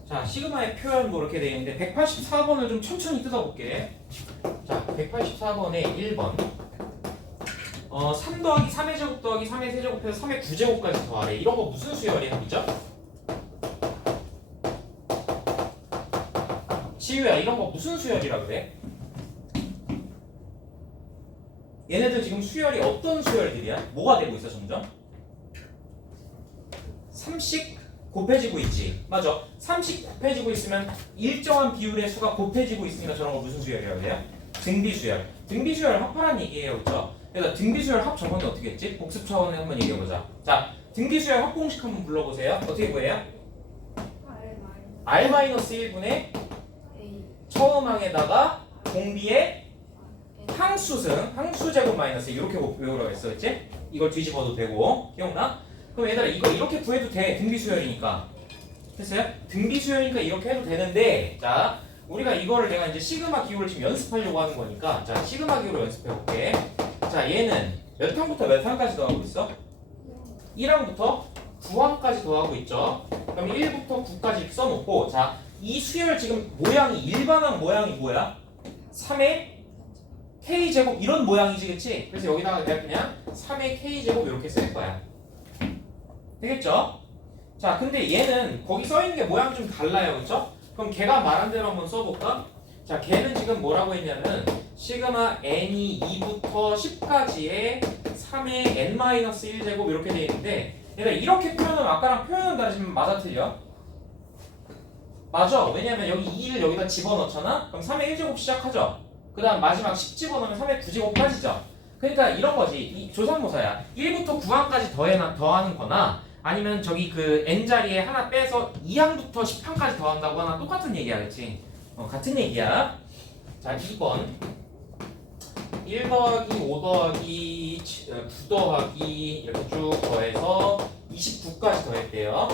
자, 시그마의 표현 뭐 이렇게 되어 있는데 184번을 좀 천천히 뜯어볼게. 자, 184번에 1번. 3 더하기 3의 제곱 더하기 3의 세제곱해서 3의 9제곱까지 더하래. 이런 거 무슨 수열의 합이죠? 지우야, 이런 거 무슨 수열이라 그래? 얘네들 지금 수열이 어떤 수열들이야? 뭐가 되고 있어 점점? 3씩 곱해지고 있지. 맞아. 3씩 곱해지고 있으면 일정한 비율의 수가 곱해지고 있으니까 저런 거 무슨 수열이라고 해요? 등비수열. 등비수열 합하란 얘기예요. 그렇죠? 그래서 등비수열 합 저번에 어떻게 했지? 복습 차원에 한번 얘기해보자. 자, 등비수열 합 공식 한번 불러보세요. 어떻게 구해요? R-1분의 처음 항에다가 공비의 항수승, 항수제곱 마이너스 이렇게 외우라고 했어. 그치? 이걸 뒤집어도 되고. 기억나? 그럼 얘들아 이거 이렇게 구해도 돼. 등비수열이니까. 됐어요? 등비수열이니까 이렇게 해도 되는데, 자, 우리가 이거를 내가 이제 시그마 기호를 지금 연습하려고 하는 거니까, 자, 시그마 기호로 연습해볼게. 자, 얘는 몇 항부터 몇 항까지 더하고 있어? 1항부터 9항까지 더하고 있죠. 그럼 1부터 9까지 이렇게 써놓고, 자, 이 수열 지금 모양이 일반항 모양이 뭐야? 3의 K제곱 이런 모양이지, 그치? 그래서 여기다가 내가 그냥 3의 K제곱 이렇게 쓸 거야. 되겠죠? 자, 근데 얘는 거기 써있는 게 모양이 좀 달라요, 그쵸? 그럼 걔가 말한 대로 한번 써볼까? 자, 걔는 지금 뭐라고 했냐면 시그마 n이 2부터 10까지의 3의 n-1제곱 이렇게 돼 있는데 얘가 이렇게 표현하면 아까랑 표현은 다르지만 맞아 틀려? 맞아. 왜냐면 여기 2를 여기다 집어넣잖아? 그럼 3의 1제곱 시작하죠? 그 다음 마지막 10 집어넣으면 3의 9제곱 빠지죠? 그러니까 이런 거지. 이 조선모사야. 1부터 9항까지 더하는 거나 아니면 저기 그 n자리에 하나 빼서 2항부터 10항까지 더한다고 하나 똑같은 얘기야, 그치? 같은 얘기야. 자, 2번 1 더하기 5 더하기 9 더하기 이렇게 쭉 더해서 29까지 더했대요.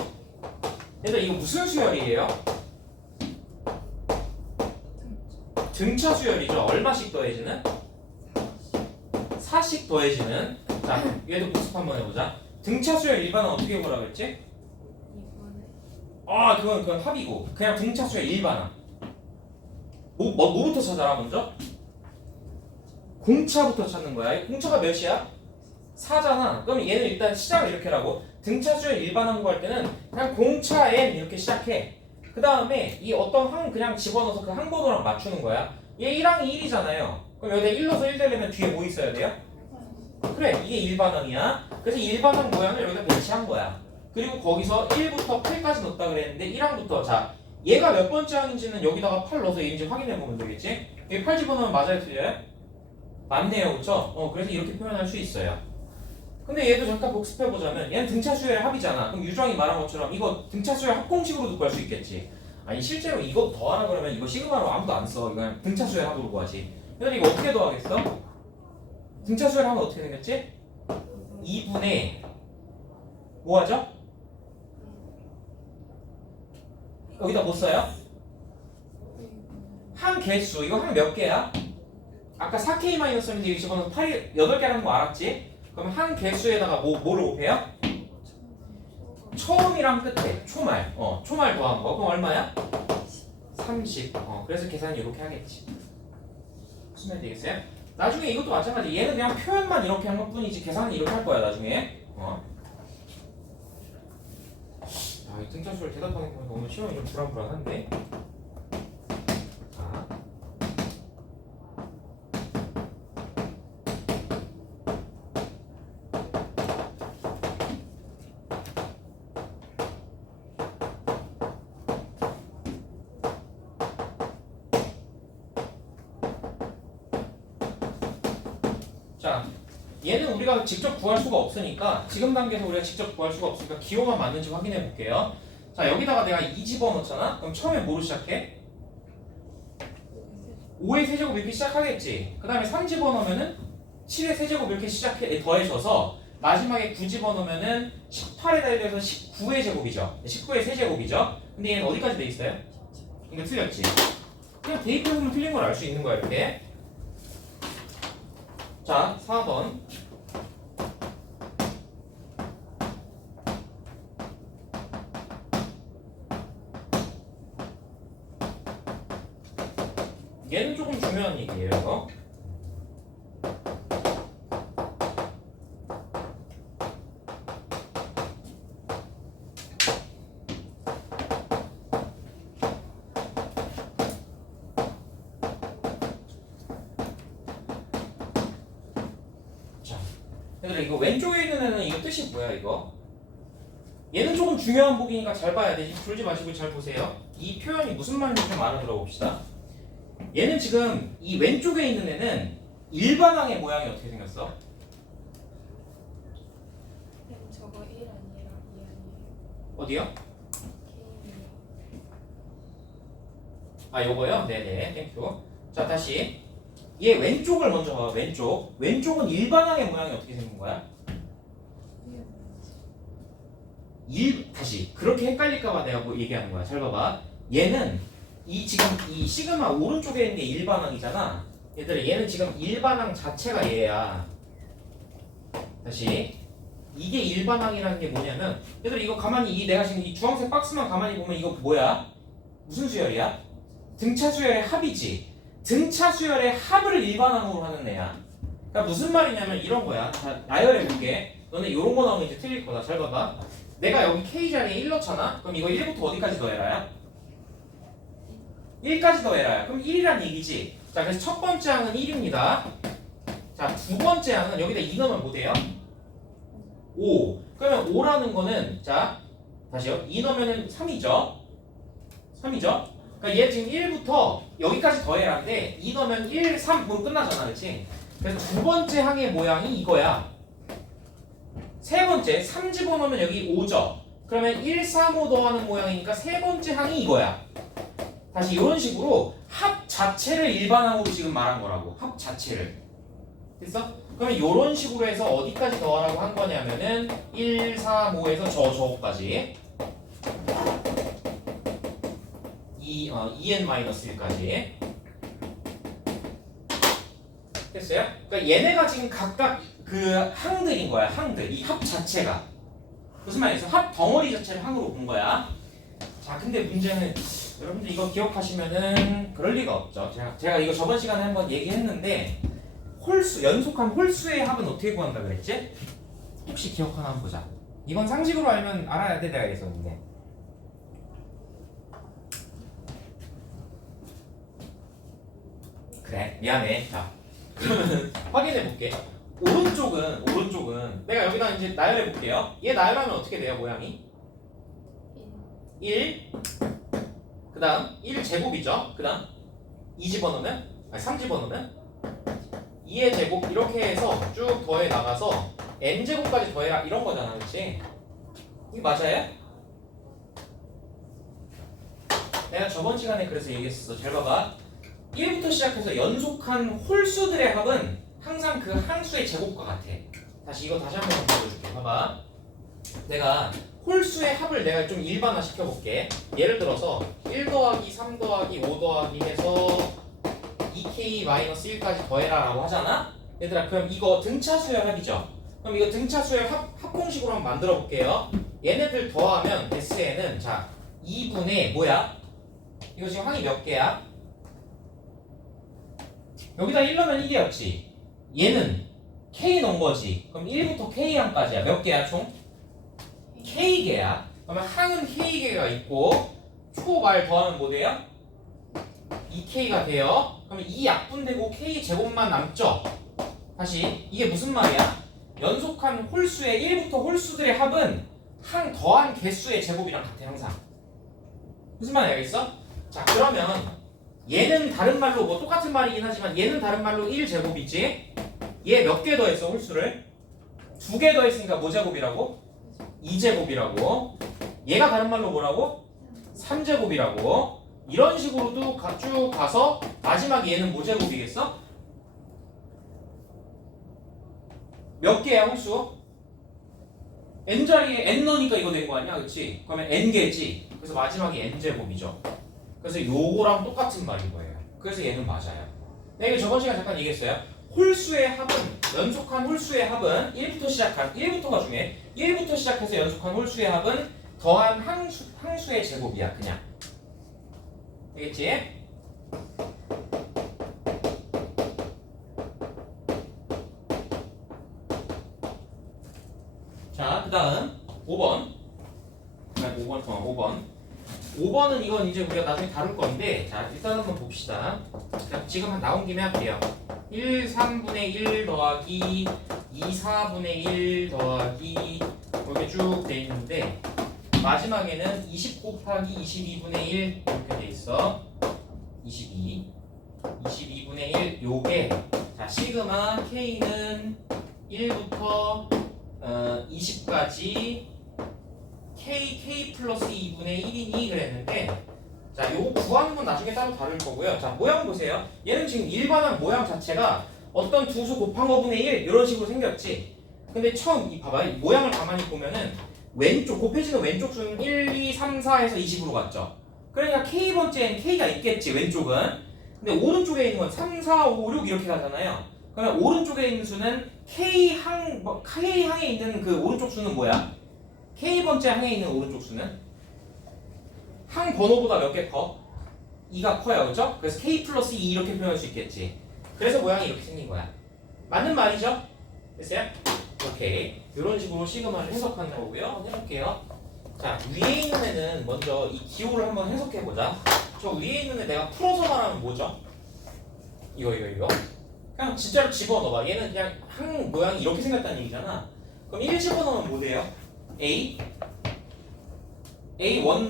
얘들 이거 무슨 수열이에요? 등차 수열이죠. 얼마씩 더해지는? 4씩 더해지는. 자, 얘도 복습 한번 해보자. 등차 수열 일반은 어떻게 보라고 했지? 아, 그건 합이고. 그냥 등차 수열 일반은. 뭐부터 찾아라 먼저? 공차부터 찾는 거야. 공차가 몇이야? 4잖아. 그럼 얘는 일단 시작을 이렇게 하라고. 등차 수열 일반항 구할 때는 그냥 공차 n 이렇게 시작해. 그 다음에 이 어떤 항 그냥 집어넣어서 그 항번호랑 맞추는 거야. 얘 1항이 1이잖아요. 그럼 여기다 1넣어서 1 되려면 뒤에 뭐 있어야 돼요? 그래, 이게 일반항이야. 그래서 일반항 모양을 여기다 배치한 거야. 그리고 거기서 1부터 8까지 넣었다 그랬는데 1항부터 자, 얘가 몇 번째 항인지는 여기다가 8 넣어서 얘인지 확인해 보면 되겠지? 여기 8 집어넣으면 맞아요, 틀려요? 맞네요, 그쵸? 그래서 이렇게 표현할 수 있어요. 근데 얘도 잠깐 복습해보자면 얘는 등차 수열의 합이잖아. 그럼 유정이 말한 것처럼 이거 등차 수열 합공식으로도 구할 수 있겠지. 아니 실제로 이거 더하라 그러면 이거 시그마로 아무도 안 써. 이거 등차 수열 합으로 구하지. 근데 이거 어떻게 더하겠어? 등차 수열 하면 어떻게 되겠지? 2분의 뭐 하죠? 여기다 뭐 써요? 한 개수. 이거 한 몇 개야? 아까 4K-였는데 이거 집어넣어서 8개라는 거 알았지? 그럼 한 개수에다가 뭐를 곱해요? 처음이랑 끝에 초말. 초말 더한 거. 그럼 얼마야? 30. 그래서 계산이 이렇게 하겠지. 무슨 말 되겠어요? 나중에 이것도 마찬가지. 얘는 그냥 표현만 이렇게 한 것뿐이지 계산은 이렇게 할 거야 나중에. 이 등차수를 대답하는 거 오늘 시험이 좀 불안불안한데. 자, 얘는 우리가 직접 구할 수가 없으니까 지금 단계에서 우리가 직접 구할 수가 없으니까 기호만 맞는지 확인해 볼게요. 자, 여기다가 내가 2 집어넣잖아? 그럼 처음에 뭐로 시작해? 5의 세제곱 이렇게 시작하겠지. 그 다음에 3 집어넣으면은 7의 세제곱 이렇게 더해져서 마지막에 9 집어넣으면은 18에다 해서 19의 제곱이죠. 19의 세제곱이죠. 근데 얘는 어디까지 돼 있어요? 이거 틀렸지. 그냥 대입해보면 틀린 걸 알 수 있는 거야 이렇게. 자 4번. 얘는 조금 중요한 얘기예요 이거. 얘들아 이거 왼쪽에 있는 애는 이거 뜻이 뭐야 이거? 얘는 조금 중요한 부분이니까 잘 봐야 돼. 졸지 마시고 잘 보세요. 이 표현이 무슨 말인지 좀 알아 들어봅시다. 얘는 지금 이 왼쪽에 있는 애는 일반항의 모양이 어떻게 생겼어? 저거 1 아니라 2 아니에요? 어디요? K이요. 아 요거요? 네네 땡큐. 자 다시 얘 왼쪽을 먼저 봐봐. 왼쪽은 일반항의 모양이 어떻게 생긴 거야? 다시 그렇게 헷갈릴까봐 내가 뭐 얘기하는 거야. 잘 봐봐. 얘는 지금 이 시그마 오른쪽에 있는 게 일반항이잖아. 얘들아 얘는 지금 일반항 자체가 얘야. 다시 이게 일반항이라는 게 뭐냐면 얘들아 이거 가만히 내가 지금 이 주황색 박스만 가만히 보면 이거 뭐야? 무슨 수열이야? 등차 수열의 합이지. 등차 수열의 합을 일반항으로 하는 애야. 그러니까 무슨 말이냐면 이런 거야. 자, 나열해 볼게. 너네 요런 거 나오면 이제 틀릴 거다. 잘 봐봐. 내가 여기 K 자리에 1 넣잖아? 그럼 이거 1부터 어디까지 더해라야? 1까지 더해라야. 그럼 1이란 얘기지. 자, 그래서 첫 번째 항은 1입니다. 자, 두 번째 항은 여기다 2 넣으면 뭐 돼요? 5. 그러면 5라는 거는 자, 다시요. 2 넣으면은 3이죠. 3이죠. 그러니까 얘 지금 1부터 여기까지 더해라는데 2 넣으면 1, 3 그럼 끝나잖아. 그렇지? 그래서 두 번째 항의 모양이 이거야. 세 번째 3 집어넣으면 여기 5죠. 그러면 1, 3, 5 더하는 모양이니까 세 번째 항이 이거야. 다시 이런 식으로 합 자체를 일반항으로 지금 말한 거라고. 합 자체를. 됐어? 그러면 이런 식으로 해서 어디까지 더하라고 한 거냐면은 1, 3, 5에서 저거까지 2n-1까지 됐어요? 그러니까 얘네가 지금 각각 그 항들인 거야. 항들. 이 합 자체가 무슨 말이겠어? 합 덩어리 자체를 항으로 본 거야. 자 근데 문제는 여러분들 이거 기억하시면은 그럴 리가 없죠. 제가 이거 저번 시간에 한번 얘기했는데 연속한 홀수의 합은 어떻게 구한다 그랬지? 혹시 기억하나 한번 보자. 이건 상식으로 알면 알아야 돼. 내가 있었는데 그래 미안해. 자 그러면 확인해 볼게. 오른쪽은 내가 여기다 이제 나열해 볼게요. 얘 나열하면 어떻게 돼요 모양이? 1 그 다음 1 제곱이죠. 그 다음 2 집어넣으면 3 집어넣으면 2의 제곱 이렇게 해서 쭉 더해 나가서 n 제곱까지 더해라 이런 거잖아. 그렇지? 이게 맞아요? 내가 저번 시간에 그래서 얘기했었어. 잘 봐봐. 1부터 시작해서 연속한 홀수들의 합은 항상 그 항수의 제곱과 같아. 이거 다시 한번 보여줄게. 봐봐. 내가 홀수의 합을 내가 좀 일반화 시켜볼게. 예를 들어서 1 더하기 3 더하기 5 더하기 해서 2k-1까지 더해라 라고 하잖아? 얘들아 그럼 이거 등차 수열 합이죠? 그럼 이거 등차 수열 합공식으로 한번 만들어 볼게요. 얘네들 더하면 SN은 자 2분의 뭐야? 이거 지금 항이 몇 개야? 여기다 1 넣으면 1이었지. 얘는 K 넣은 거지. 그럼 1부터 K항까지야. 몇 개야 총? K개야. 그러면 항은 K개가 있고 초말 더하면 뭐 돼요? 2K가 돼요. 그러면 이 약분되고 K 제곱만 남죠? 다시 이게 무슨 말이야? 연속한 홀수의 1부터 홀수들의 합은 항 더한 개수의 제곱이랑 같아 항상. 무슨 말인지 알겠어? 자 그러면 얘는 다른 말로 뭐 똑같은 말이긴 하지만 얘는 다른 말로 1제곱이지. 얘 몇 개 더했어 홀수를? 2개 더했으니까 뭐 제곱이라고? 2제곱이라고. 얘가 다른 말로 뭐라고? 3제곱이라고. 이런 식으로도 쭉 가서 마지막에 얘는 뭐 제곱이겠어? 몇 개야 홀수? n 자리에 n 넣으니까 이거 된 거 아니야, 그렇지? 그러면 n개지. 그래서 마지막이 n제곱이죠. 그래서 요거랑 똑같은 말인 거예요. 그래서 얘는 맞아요. 내가 이거 저번 시간에 잠깐 얘기했어요. 홀수의 합은, 연속한 홀수의 합은 1부터가 중에 1부터 시작해서 연속한 홀수의 합은 더한 항수의 제곱이야, 그냥. 되겠지? 자, 그 다음 5번. 5번은 이건 이제 우리가 나중에 다룰 건데, 자, 일단 한번 봅시다. 자, 지금 나온 김에 할게요. 1, 3분의 1 더하기 2, 4분의 1 더하기 이렇게 쭉 돼 있는데, 마지막에는 20 곱하기 22분의 1 이렇게 돼 있어. 22분의 1 요게, 자, 시그마 K는 1부터 20까지 K 플러스 2분의 1이니 그랬는데, 자, 요거 구하는 건 나중에 따로 다룰 거고요. 자, 모양 보세요. 얘는 지금 일반한 모양 자체가 어떤 두 수 곱한 거분의 1 이런 식으로 생겼지. 근데 처음 봐봐. 이 모양을 가만히 보면은 왼쪽 곱해지는 왼쪽 수는 1, 2, 3, 4 해서 20으로 갔죠. 그러니까 K번째엔 K가 있겠지, 왼쪽은. 근데 오른쪽에 있는 건 3, 4, 5, 6 이렇게 가잖아요. 그러면 오른쪽에 있는 수는 K항에 있는 그 오른쪽 수는 뭐야? K번째 항에 있는 오른쪽 수는 항 번호보다 몇 개 커? 2가 커요, 그렇죠? 그래서 K 플러스 2 이렇게 표현할 수 있겠지. 그래서 모양이 이렇게 생긴 거야. 맞는 말이죠? 됐어요? 오케이. 이런 식으로 시그마를 해석하는 거고요. 해볼게요. 자, 위에 있는 애는 먼저 이 기호를 한번 해석해보자. 저 위에 있는 애 내가 풀어서 말하면 뭐죠? 이거. 그냥 진짜로 집어넣어봐. 얘는 그냥 항 모양이 이렇게 생겼다는 얘기잖아. 그럼 1 집어넣으면 뭐 돼요? A1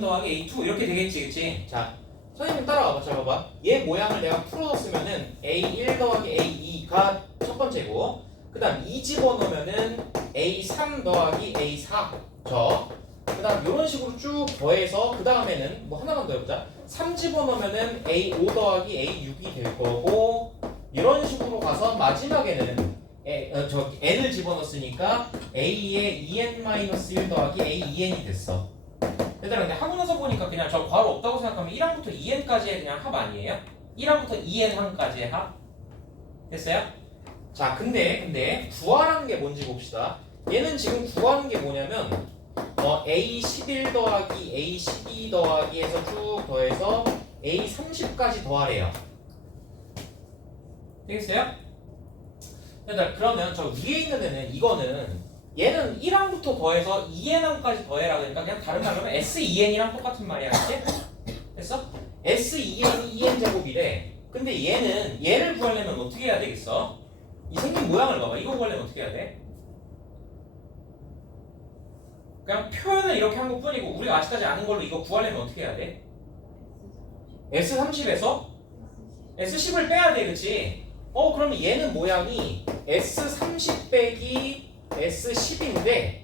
더하기 A2 이렇게 되겠지, 그치? 자, 선생님 따라와봐. 잘 봐봐. 얘 모양을 내가 풀어줬으면은 A1 더하기 A2가 첫 번째고, 그 다음 2 집어넣으면은 A3 더하기 A4 그 다음 이런 식으로 쭉 더해서 그 다음에는 뭐 하나만 더 해보자. 3 집어넣으면은 A5 더하기 A6이 될 거고, 이런 식으로 가서 마지막에는 n을 집어넣었으니까 a의 2n-1 더하기 a 2n이 됐어. 얘들아, 근데 하고 나서 보니까 그냥 저 괄호 없다고 생각하면 1항부터 2n까지의 그냥 합 아니에요? 1항부터 2n 항까지의 합? 됐어요? 자, 근데 구하라는 게 뭔지 봅시다. 얘는 지금 구하는 게 뭐냐면 a11 더하기 a12 더하기 해서 쭉 더해서 a30까지 더하래요. 되겠어요? 그러면 저 위에 있는 애는 얘는 1항부터 더해서 2n항까지 더해라. 그러니까 그냥 다른 말로 하면 S2n이랑 똑같은 말이야, 그치? 됐어? S2n이 2n 제곱이래. 근데 얘를 구하려면 어떻게 해야 되겠어? 이 생긴 모양을 봐봐. 이거 구하려면 어떻게 해야 돼? 그냥 표현을 이렇게 한 것 뿐이고, 우리가 아직까지 아는 걸로 이거 구하려면 어떻게 해야 돼? S30에서 S10을 빼야 돼, 그치? 그러면 얘는 모양이 S30 빼기 S10인데,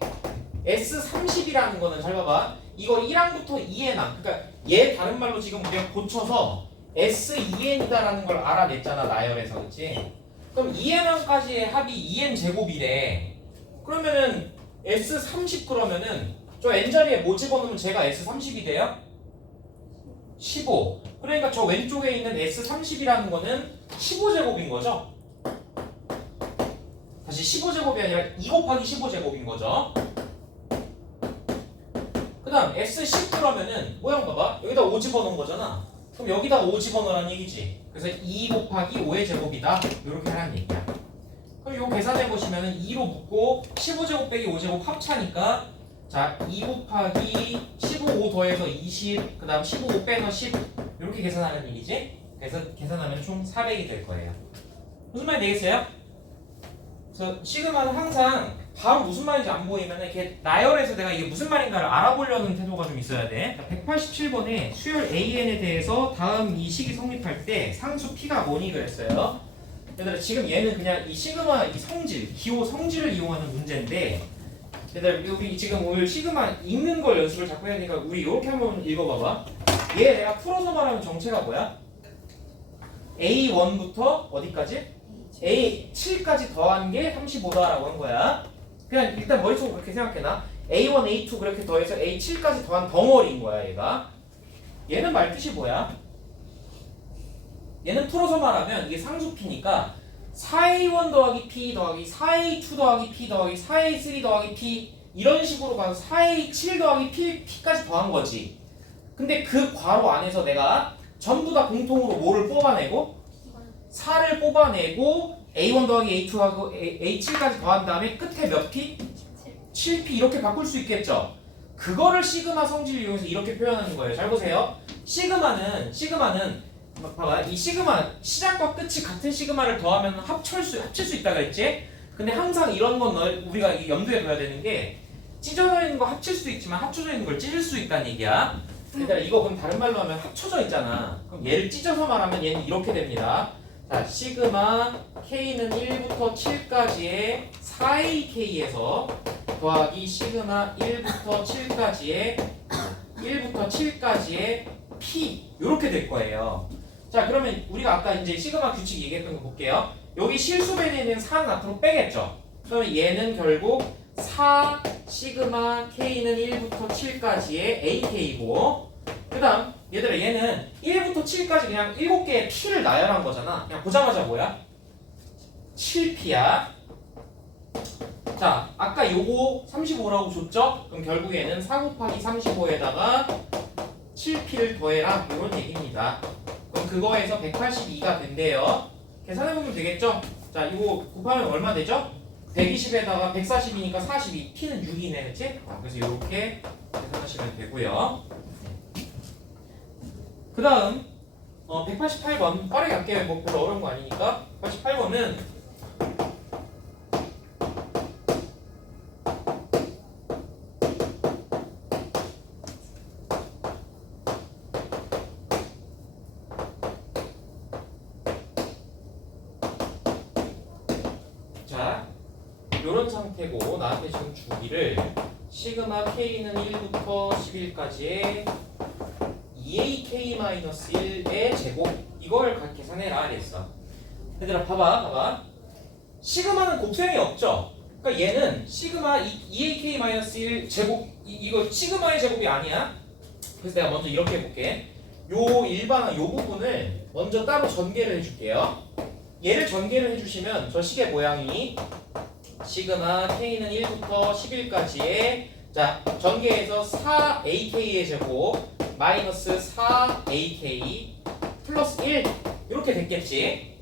S30이라는 거는 잘 봐봐. 이거 1항부터 2n항. 그러니까 얘 다른 말로 지금 우리가 고쳐서 S2n이다라는 걸 알아냈잖아, 나열에서. 그치? 그럼 2n항까지의 합이 2n 제곱이래. 그러면은 S30 그러면은 저 n자리에 뭐 집어넣으면 제가 S30이 돼요? 15. 그러니까 저 왼쪽에 있는 S30이라는 거는 15제곱인 거죠? 다시 15제곱이 아니라 2 곱하기 15제곱인 거죠? 그 다음 S10 그러면은 모양 봐봐. 여기다 5 집어넣은 거잖아. 그럼 여기다 5 집어넣으라는 얘기지. 그래서 2 곱하기 5의 제곱이다. 이렇게 하라는 얘기야. 그럼 이거 계산해보시면은 2로 묶고 15제곱 빼기 5제곱 합차니까, 자, 2 곱하기 15 더해서 20, 그 다음 15 빼서 10 이렇게 계산하는 일이지. 그래서 계산하면 총 400이 될 거예요. 무슨 말이 되겠어요? 그래서 시그마는 항상 바로 무슨 말인지 안 보이면 이렇게 나열해서 내가 이게 무슨 말인가를 알아보려는 태도가 좀 있어야 돼. 187번에 수열 AN에 대해서 다음 이 식이 성립할 때 상수 P가 뭐니 그랬어요. 얘들아, 지금 얘는 그냥 이 시그마 이 성질, 기호 성질을 이용하는 문제인데, 얘들아, 우리 지금 오늘 시그마 읽는 걸 연습을 자꾸 해야 되니까 우리 이렇게 한번 읽어봐봐. 얘 내가 풀어서 말하면 정체가 뭐야? A1부터 어디까지? A7까지 더한 게 35다라고 한 거야. 그냥 일단 머릿속으로 그렇게 생각해놔. A1, A2 그렇게 더해서 A7까지 더한 덩어리인 거야 얘가. 얘는 말뜻이 뭐야? 얘는 풀어서 말하면 이게 상수피니까 4A1 더하기 P 더하기 4A2 더하기 P 더하기 4A3 더하기 P 이런 식으로 가서 4A7 더하기 P까지 더한 거지. 근데 그 괄호 안에서 내가 전부 다 공통으로 뭐를 뽑아내고 4를 뽑아내고 A1 더하기 A2하고 A7까지 더한 다음에 끝에 몇 P? 7P 이렇게 바꿀 수 있겠죠. 그거를 시그마 성질을 이용해서 이렇게 표현하는 거예요. 잘 보세요. 시그마는 봐봐. 이 시그마 시작과 끝이 같은 시그마를 더하면 합칠 수 있다 그랬지? 근데 항상 이런 건 우리가 염두에 둬야 되는 게 찢어져 있는 거 합칠 수도 있지만 합쳐져 있는 걸 찢을 수 있다는 얘기야. 얘들아 이거 그럼 다른 말로 하면 합쳐져 있잖아. 그럼 얘를 찢어서 말하면 얘는 이렇게 됩니다. 자, 시그마 K는 1부터 7까지의 4AK에서 더하기 시그마 1부터 7까지의 P 이렇게 될 거예요. 자, 그러면 우리가 아까 이제 시그마 규칙 얘기했던 거 볼게요. 여기 실수변에 있는 4는 앞으로 빼겠죠. 그러면 얘는 결국 4 시그마 K는 1부터 7까지의 AK고 그 다음 얘들아 얘는 1부터 7까지 그냥 7개의 P를 나열한 거잖아. 그냥 보자마자 뭐야? 7P야. 자, 아까 요거 35라고 줬죠? 그럼 결국에는 4 곱하기 35에다가 7P를 더해라 이런 얘기입니다. 그럼 그거에서 182가 된대요. 계산해보면 되겠죠? 자, 이거 곱하면 얼마 되죠? 120에다가 140이니까 42, P는 6이네, 그치? 그래서 이렇게 계산하시면 되고요. 그 다음 188번 빠르게 할게요. 뭐 별로 어려운 거 아니니까. 188번은 자, 요런 상태고 나한테 지금 주기를 시그마 K는 1부터 11까지의 2AK-1의 제곱 이걸 계산해라 그랬어. 얘들아 봐봐. 시그마는 곱셈이 없죠. 그러니까 얘는 시그마 2AK-1 제곱 이거 시그마의 제곱이 아니야. 그래서 내가 먼저 이렇게 해볼게. 요 일반화 요 부분을 먼저 따로 전개를 해줄게요. 얘를 전개를 해주시면 저 식의 모양이 시그마 K는 1부터 11까지의 자 전개해서 4AK의 제곱 마이너스 4AK 플러스 1 이렇게 됐겠지.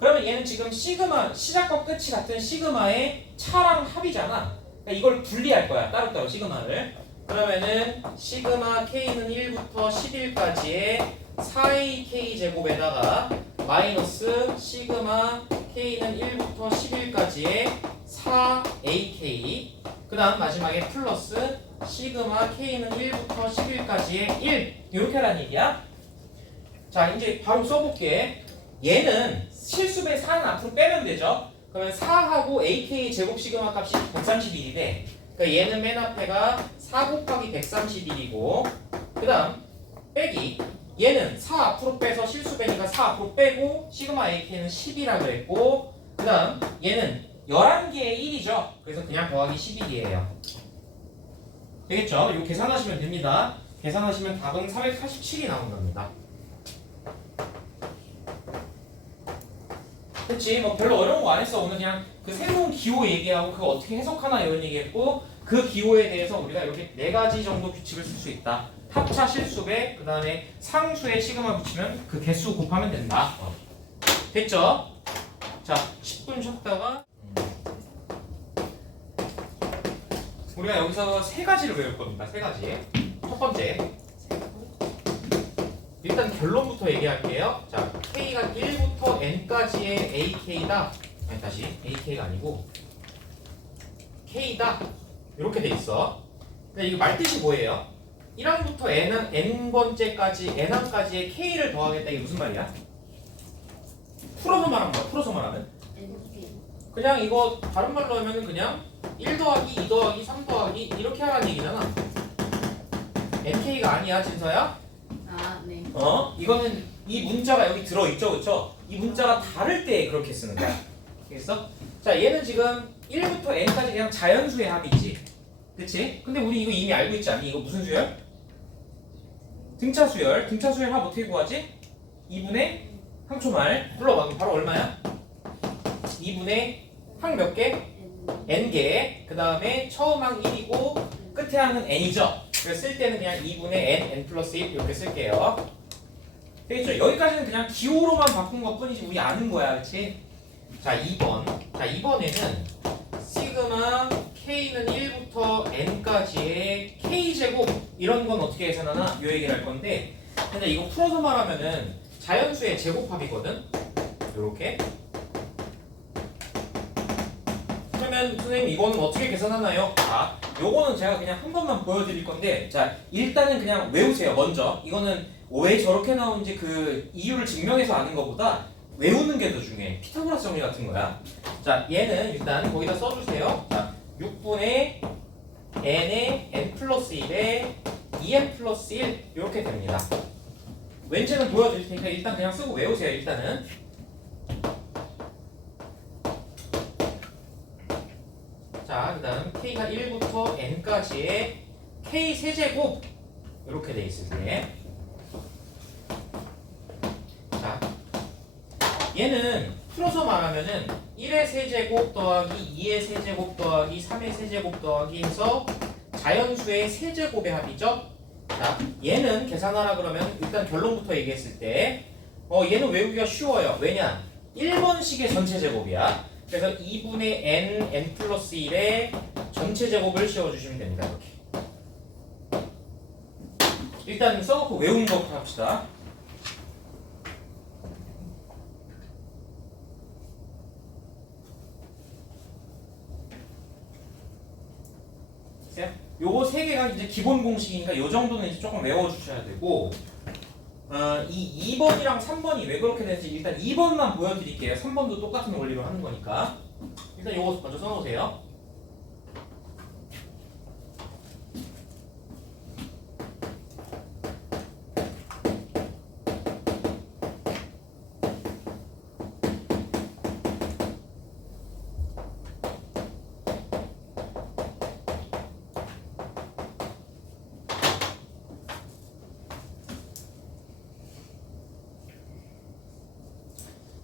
그러면 얘는 지금 시그마 시작과 끝이 같은 시그마의 차랑 합이잖아. 그러니까 이걸 분리할 거야 따로따로 시그마를. 그러면은 시그마 K는 1부터 11까지의 4AK 제곱에다가 마이너스 시그마 K는 1부터 11까지의 4AK 그 다음 마지막에 플러스 시그마 K는 1부터 11까지의 1 이렇게 하라는 얘기야. 자 이제 바로 써볼게. 얘는 실수배 4는 앞으로 빼면 되죠. 그러면 4하고 AK 제곱 시그마 값이 131이래. 그러니까 얘는 맨 앞에가 4 곱하기 131이고 그 다음 빼기 얘는 4 앞으로 빼서 실수배니까 4 앞으로 빼고 시그마 AK는 10이라 그랬고 그 다음 얘는 11개의 1이죠. 그래서 그냥 더하기 11이에요. 되겠죠? 이거 계산하시면 됩니다. 계산하시면 답은 487이 나온 겁니다. 그치? 뭐 별로 어려운 거 안 했어. 오늘 그냥 그 새로운 기호 얘기하고 그거 어떻게 해석하나 이런 얘기했고 그 기호에 대해서 우리가 이렇게 4가지 정도 규칙을 쓸 수 있다. 합차 실수배, 그 다음에 상수에 시그마 붙이면 그 개수 곱하면 된다. 됐죠? 자, 10분 쉬었다가 우리가 여기서 3가지를 배울 겁니다. 3가지. 첫 번째. 일단 결론부터 얘기할게요. 자, K가 1부터 N까지의 AK다. 아니, 다시. AK가 아니고 K다. 이렇게 돼 있어. 근데 이거 말뜻이 뭐예요? 1항부터 N번째까지, N항까지의 K를 더하겠다. 이게 무슨 말이야? 풀어서 말하는 거야. 풀어서 말하면. 그냥 이거 다른 말로 하면 그냥 1 더하기 2 더하기 3 더하기 이렇게 하라는 얘기잖아. NK가 아니야, 진서야? 아, 네. 이거는 이 문자가 여기 들어있죠, 그쵸? 이 문자가 다를 때 그렇게 쓰는 거야. 알겠어? 자, 얘는 지금 1부터 n까지 그냥 자연수의 합이지. 그치? 근데 우리 이거 이미 알고 있지 않니? 이거 무슨 수열? 등차 수열. 등차 수열 합 어떻게 구하지? 2분의 항초말. 불러봐. 그럼 바로 얼마야? 2분의 항 몇 개? n개. 그 다음에 처음 항 1이고 끝에 항은 n이죠. 그래서 쓸 때는 그냥 2분의 n 플러스 1 이렇게 쓸게요. 되겠죠? 여기까지는 그냥 기호로만 바꾼 것 뿐이지 우리 아는 거야. 그치? 자 2번. 자 2번에는 시그마 k는 1부터 n까지의 k제곱 이런 건 어떻게 계산하나? 요 얘기를 할 건데 근데 이거 풀어서 말하면은 자연수의 제곱합이거든? 요렇게 그러면 선생님 이거는 어떻게 계산하나요? 자 요거는 제가 그냥 한 번만 보여드릴 건데 자 일단은 그냥 외우세요. 먼저 이거는 왜 저렇게 나오는지 그 이유를 증명해서 아는 것보다 외우는 게 더 중요해. 피타고라스 정리 같은 거야. 자 얘는 일단 거기다 써주세요. 자 6분의 n의 n 플러스 1에 2n 플러스 1 이렇게 됩니다. 왠지는 보여드릴 테니까 일단 그냥 쓰고 외우세요. 일단은 자 그 다음 k가 1부터 n까지의 k 세제곱 이렇게 돼 있을 때 자 얘는 풀어서 말하면은 1의 세제곱 더하기 2의 세제곱 더하기 3의 세제곱 더하기 해서 자연수의 세제곱의 합이죠. 자, 얘는 계산하라 그러면 일단 결론부터 얘기했을 때 얘는 외우기가 쉬워요. 왜냐? 1번식의 전체 제곱이야. 그래서 2분의 n 플러스 1의 전체 제곱을 씌워주시면 됩니다. 이렇게. 일단 써놓고 외우는 것부터 합시다. 요거 세 개가 이제 기본 공식이니까 요 정도는 이제 조금 외워주셔야 되고 이 2번이랑 3번이 왜 그렇게 되는지 일단 2번만 보여드릴게요. 3번도 똑같은 원리로 하는 거니까 일단 요거 먼저 써놓으세요.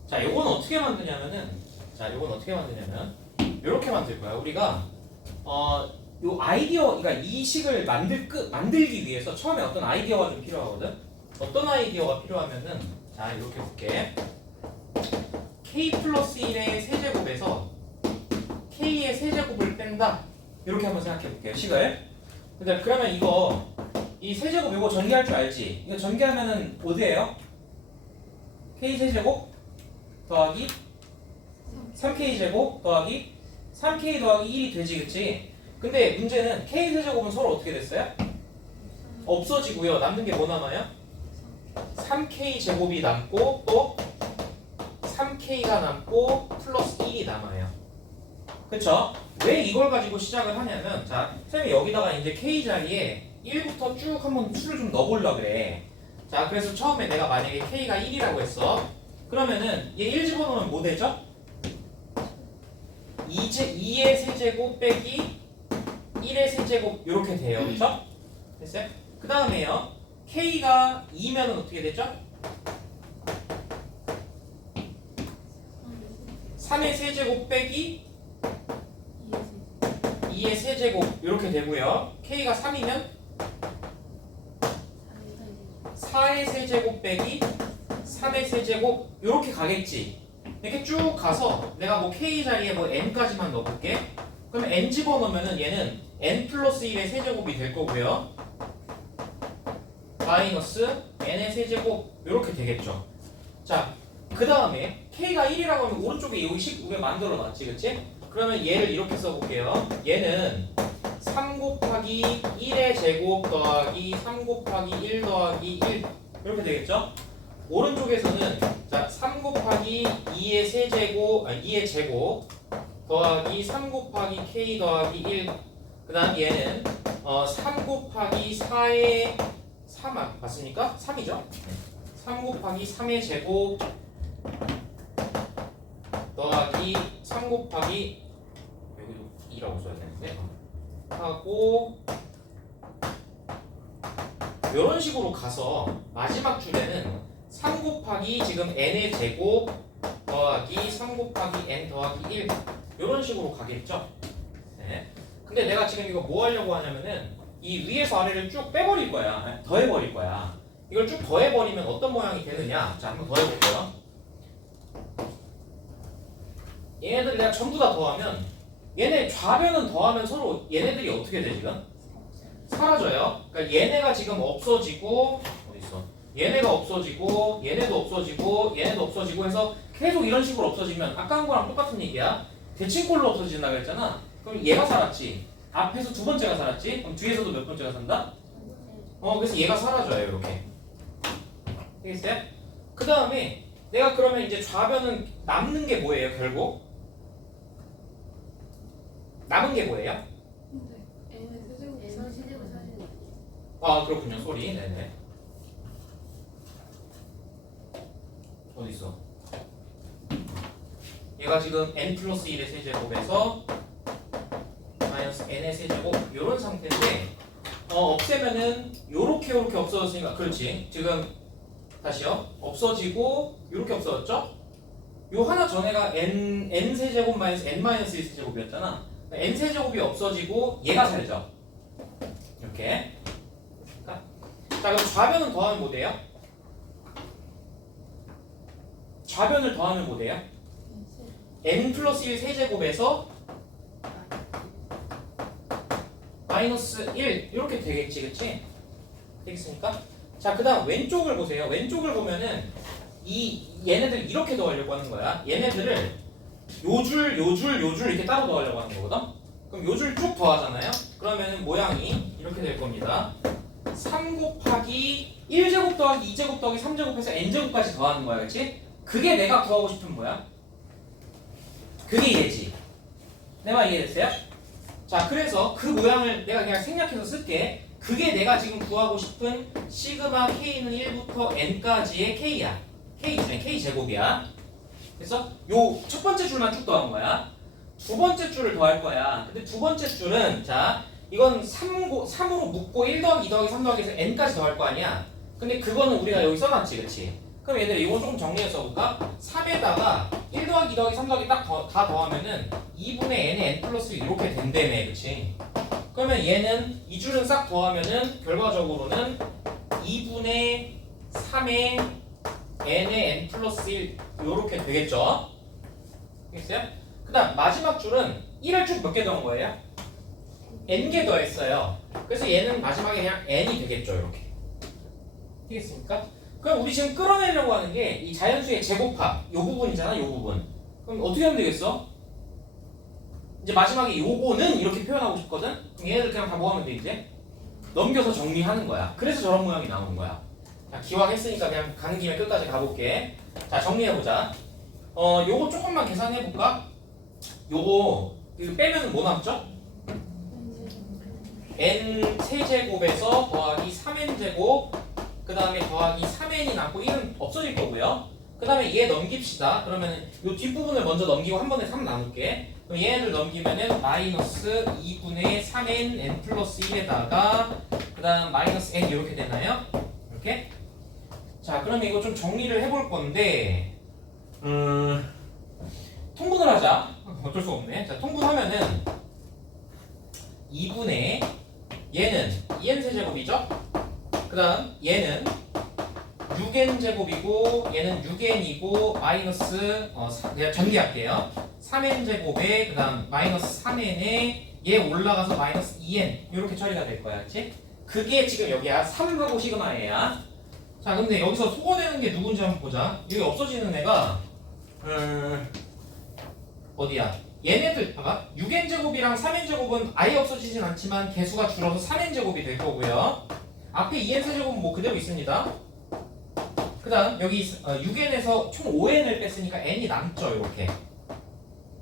자, 요건 어떻게 만드냐면은 요렇게 만들 거야. 우리가 요 아이디어, 그러니까 이 식을 만들기 위해서 처음에 어떤 아이디어가 좀 필요하거든. 어떤 아이디어가 필요하면은 자, 이렇게 볼게. k 플러스 1의 세제곱에서 k의 세제곱을 뺀다. 이렇게 한번 생각해 볼게요. 식을. 근데 그러면 이 세제곱 이거 전개할 줄 알지? 이거 전개하면은 어디예요? k 세제곱 더하기 3k 제곱 더하기 3k 더하기 1이 되지, 그치? 근데 문제는 k 세제곱은 서로 어떻게 됐어요? 없어지고요. 남는 게 뭐 남아요? 3k 제곱이 남고 또 3k가 남고 플러스 1이 남아요. 그쵸? 왜 이걸 가지고 시작을 하냐면 자, 쌤이 여기다가 이제 k 자리에 1부터 쭉 한번 수를 좀 넣어보려고 그래. 자, 그래서 처음에 내가 만약에 k가 1이라고 했어. 그러면은 얘 1 집어넣으면 뭐 되죠? 2의 세제곱 빼기 1의 세제곱 이렇게 돼요. 그쵸? 됐어요? 그 다음에요. k가 2면은 어떻게 되죠? 3의 세제곱 빼기 2의 세제곱 이렇게 되고요. k가 3이면 4의 세제곱 빼기 3의 세제곱 이렇게 가겠지. 이렇게 쭉 가서 내가 뭐 k 자리에 뭐 n까지만 넣어볼게. 그러면 n 집어넣으면은 얘는 n 플러스 1의 세제곱이 될 거고요. 마이너스 n의 세제곱 이렇게 되겠죠. 자, 그 다음에 k가 1이라고 하면 오른쪽에 여기 식을 만들어 놨지, 그치? 그러면 얘를 이렇게 써볼게요. 얘는 3 곱하기 1의 제곱 더하기 3 곱하기 1 더하기 1 이렇게 되겠죠? 오른쪽에서는 자, 3 곱하기 2의 세제곱, 2의 제곱 더하기 3 곱하기 k 더하기 1 그 다음 얘는 3 곱하기 4의 3 맞습니까? 3이죠? 3 곱하기 3의 제곱 더하기 3 곱하기 여기도 2라고 써야 되는데 하고 이런 식으로 가서 마지막 줄에는 3 곱하기 지금 n의 제곱 더하기 3 곱하기 n 더하기 1 이런 식으로 가겠죠. 네. 근데 내가 지금 이거 뭐 하려고 하냐면은 이 위에서 아래를 쭉 빼버릴 거야. 아니, 더해버릴 거야. 이걸 쭉 더해버리면 어떤 모양이 되느냐. 자, 한번 더해볼게요. 얘네들 내가 전부 다 더하면 얘네 좌변은 더하면 서로 얘네들이 어떻게 돼 지금? 사라져요. 그러니까 얘네가 지금 없어지고 어디 있어? 얘네가 없어지고 얘네도 없어지고 얘네도 없어지고 해서 계속 이런 식으로 없어지면 아까 한 거랑 똑같은 얘기야. 대칭꼴로 없어진다고 했잖아. 그럼 얘가 살았지. 앞에서 두 번째가 살았지. 그럼 뒤에서도 몇 번째가 산다? 그래서 얘가 사라져요. 이렇게. 되겠어요? 그 다음에 내가 그러면 이제 좌변은 남는 게 뭐예요? 결국 남은 게 뭐예요? 근데 n의 세제곱 N은 세제곱 사실 아 그렇군요. 소리. 네네. 어디 있어? 얘가 지금 n 플러스 1의 세제곱에서 마이너스 n의 세제곱 이런 상태인데 없애면은 요렇게 없어졌으니까 그렇지. 지금 다시요. 없어지고 요렇게 없어졌죠? 요 하나 전에가 n 세제곱 마이너스 n 마이너스 1 세제곱이었잖아. n 세제곱이 없어지고 얘가 살죠. 이렇게. 자 그럼 좌변은 더하면 뭐 돼요? 좌변을 더하면 뭐 돼요? n 플러스 1 세제곱에서 마이너스 1 이렇게 되겠지, 그치? 되겠습니까? 자, 그 다음 왼쪽을 보세요. 왼쪽을 보면은 얘네들 이렇게 더하려고 하는 거야. 얘네들을 요 줄 이렇게 따로 더하려고 하는 거거든? 그럼 요 줄 쭉 더하잖아요? 그러면은 모양이 이렇게 될 겁니다. 3 곱하기 1제곱 더하기 2제곱 더하기 3제곱 해서 n제곱까지 더하는 거야, 그치? 그게 내가 구하고 싶은 뭐야? 그게 얘지. 내 말 이해됐어요? 자, 그래서 그 모양을 내가 그냥 생략해서 쓸게. 그게 내가 지금 구하고 싶은 시그마 k는 1부터 n까지의 k야. k 제곱이야. 그래서 요 첫 번째 줄만 쭉 더한 거야. 두 번째 줄을 더할 거야. 근데 두 번째 줄은 자, 이건 3으로 묶고 1 더하기 2 더하기 3 더하기 해서 n까지 더할 거 아니야. 근데 그거는 우리가 여기 써놨지, 그치? 그럼 얘들 이거 조금 정리해서 써볼까? 3에다가 1 더하기 2 더하기 3 더하기 다 더하면은 2분의 n의 n 플러스 이렇게 된다며, 그치? 그러면 얘는 이 줄은 싹 더하면은 결과적으로는 2분의 3의 n의 n 플러스 1 요렇게 되겠죠? 알겠어요? 그 다음 마지막 줄은 1을 쭉 몇 개 더한 거예요? n개 더했어요. 그래서 얘는 마지막에 그냥 n이 되겠죠, 이렇게. 되겠습니까? 그럼 우리 지금 끌어내려고 하는 게 이 자연수의 제곱합 요 부분이잖아, 요 부분. 그럼 어떻게 하면 되겠어? 이제 마지막에 요거는 이렇게 표현하고 싶거든? 그럼 얘네들 그냥 다 뭐 하면 돼, 이제? 넘겨서 정리하는 거야. 그래서 저런 모양이 나오는 거야. 자, 기왕했으니까 그냥 가는 김에 끝까지 가볼게. 자, 정리해보자. 요거 조금만 계산해볼까? 요거 이거 빼면은 뭐 남죠? n 세제곱에서 더하기 3n제곱 그 다음에 더하기 3n이 남고 1은 없어질 거고요. 그 다음에 얘 넘깁시다. 그러면 요 뒷부분을 먼저 넘기고 한 번에 3 나눌게. 그럼 얘네들 넘기면은 마이너스 2분의 3n n 플러스 1에다가 그 다음 마이너스 n 이렇게 되나요? 이렇게? 자, 그러면 이거 좀 정리를 해볼 건데 통분을 하자. 어쩔 수 없네. 자, 통분하면은 2분의 얘는 2n 세제곱이죠? 그 다음 얘는 6n 제곱이고 얘는 6n이고 마이너스 내가 전개할게요. 3n 제곱에 그 다음 마이너스 3n에 얘 올라가서 마이너스 2n 이렇게 처리가 될 거야, 그치? 그게 지금 여기야. 3하고 시그마에야. 자, 근데 여기서 소거되는 게 누군지 한번 보자. 여기 없어지는 애가 어디야? 얘네들 봐봐. 6n 제곱이랑 3n 제곱은 아예 없어지진 않지만 개수가 줄어서 3n 제곱이 될 거고요. 앞에 2n 세제곱은 뭐 그대로 있습니다. 그 다음 여기 6n에서 총 5n을 뺐으니까 n이 남죠, 이렇게.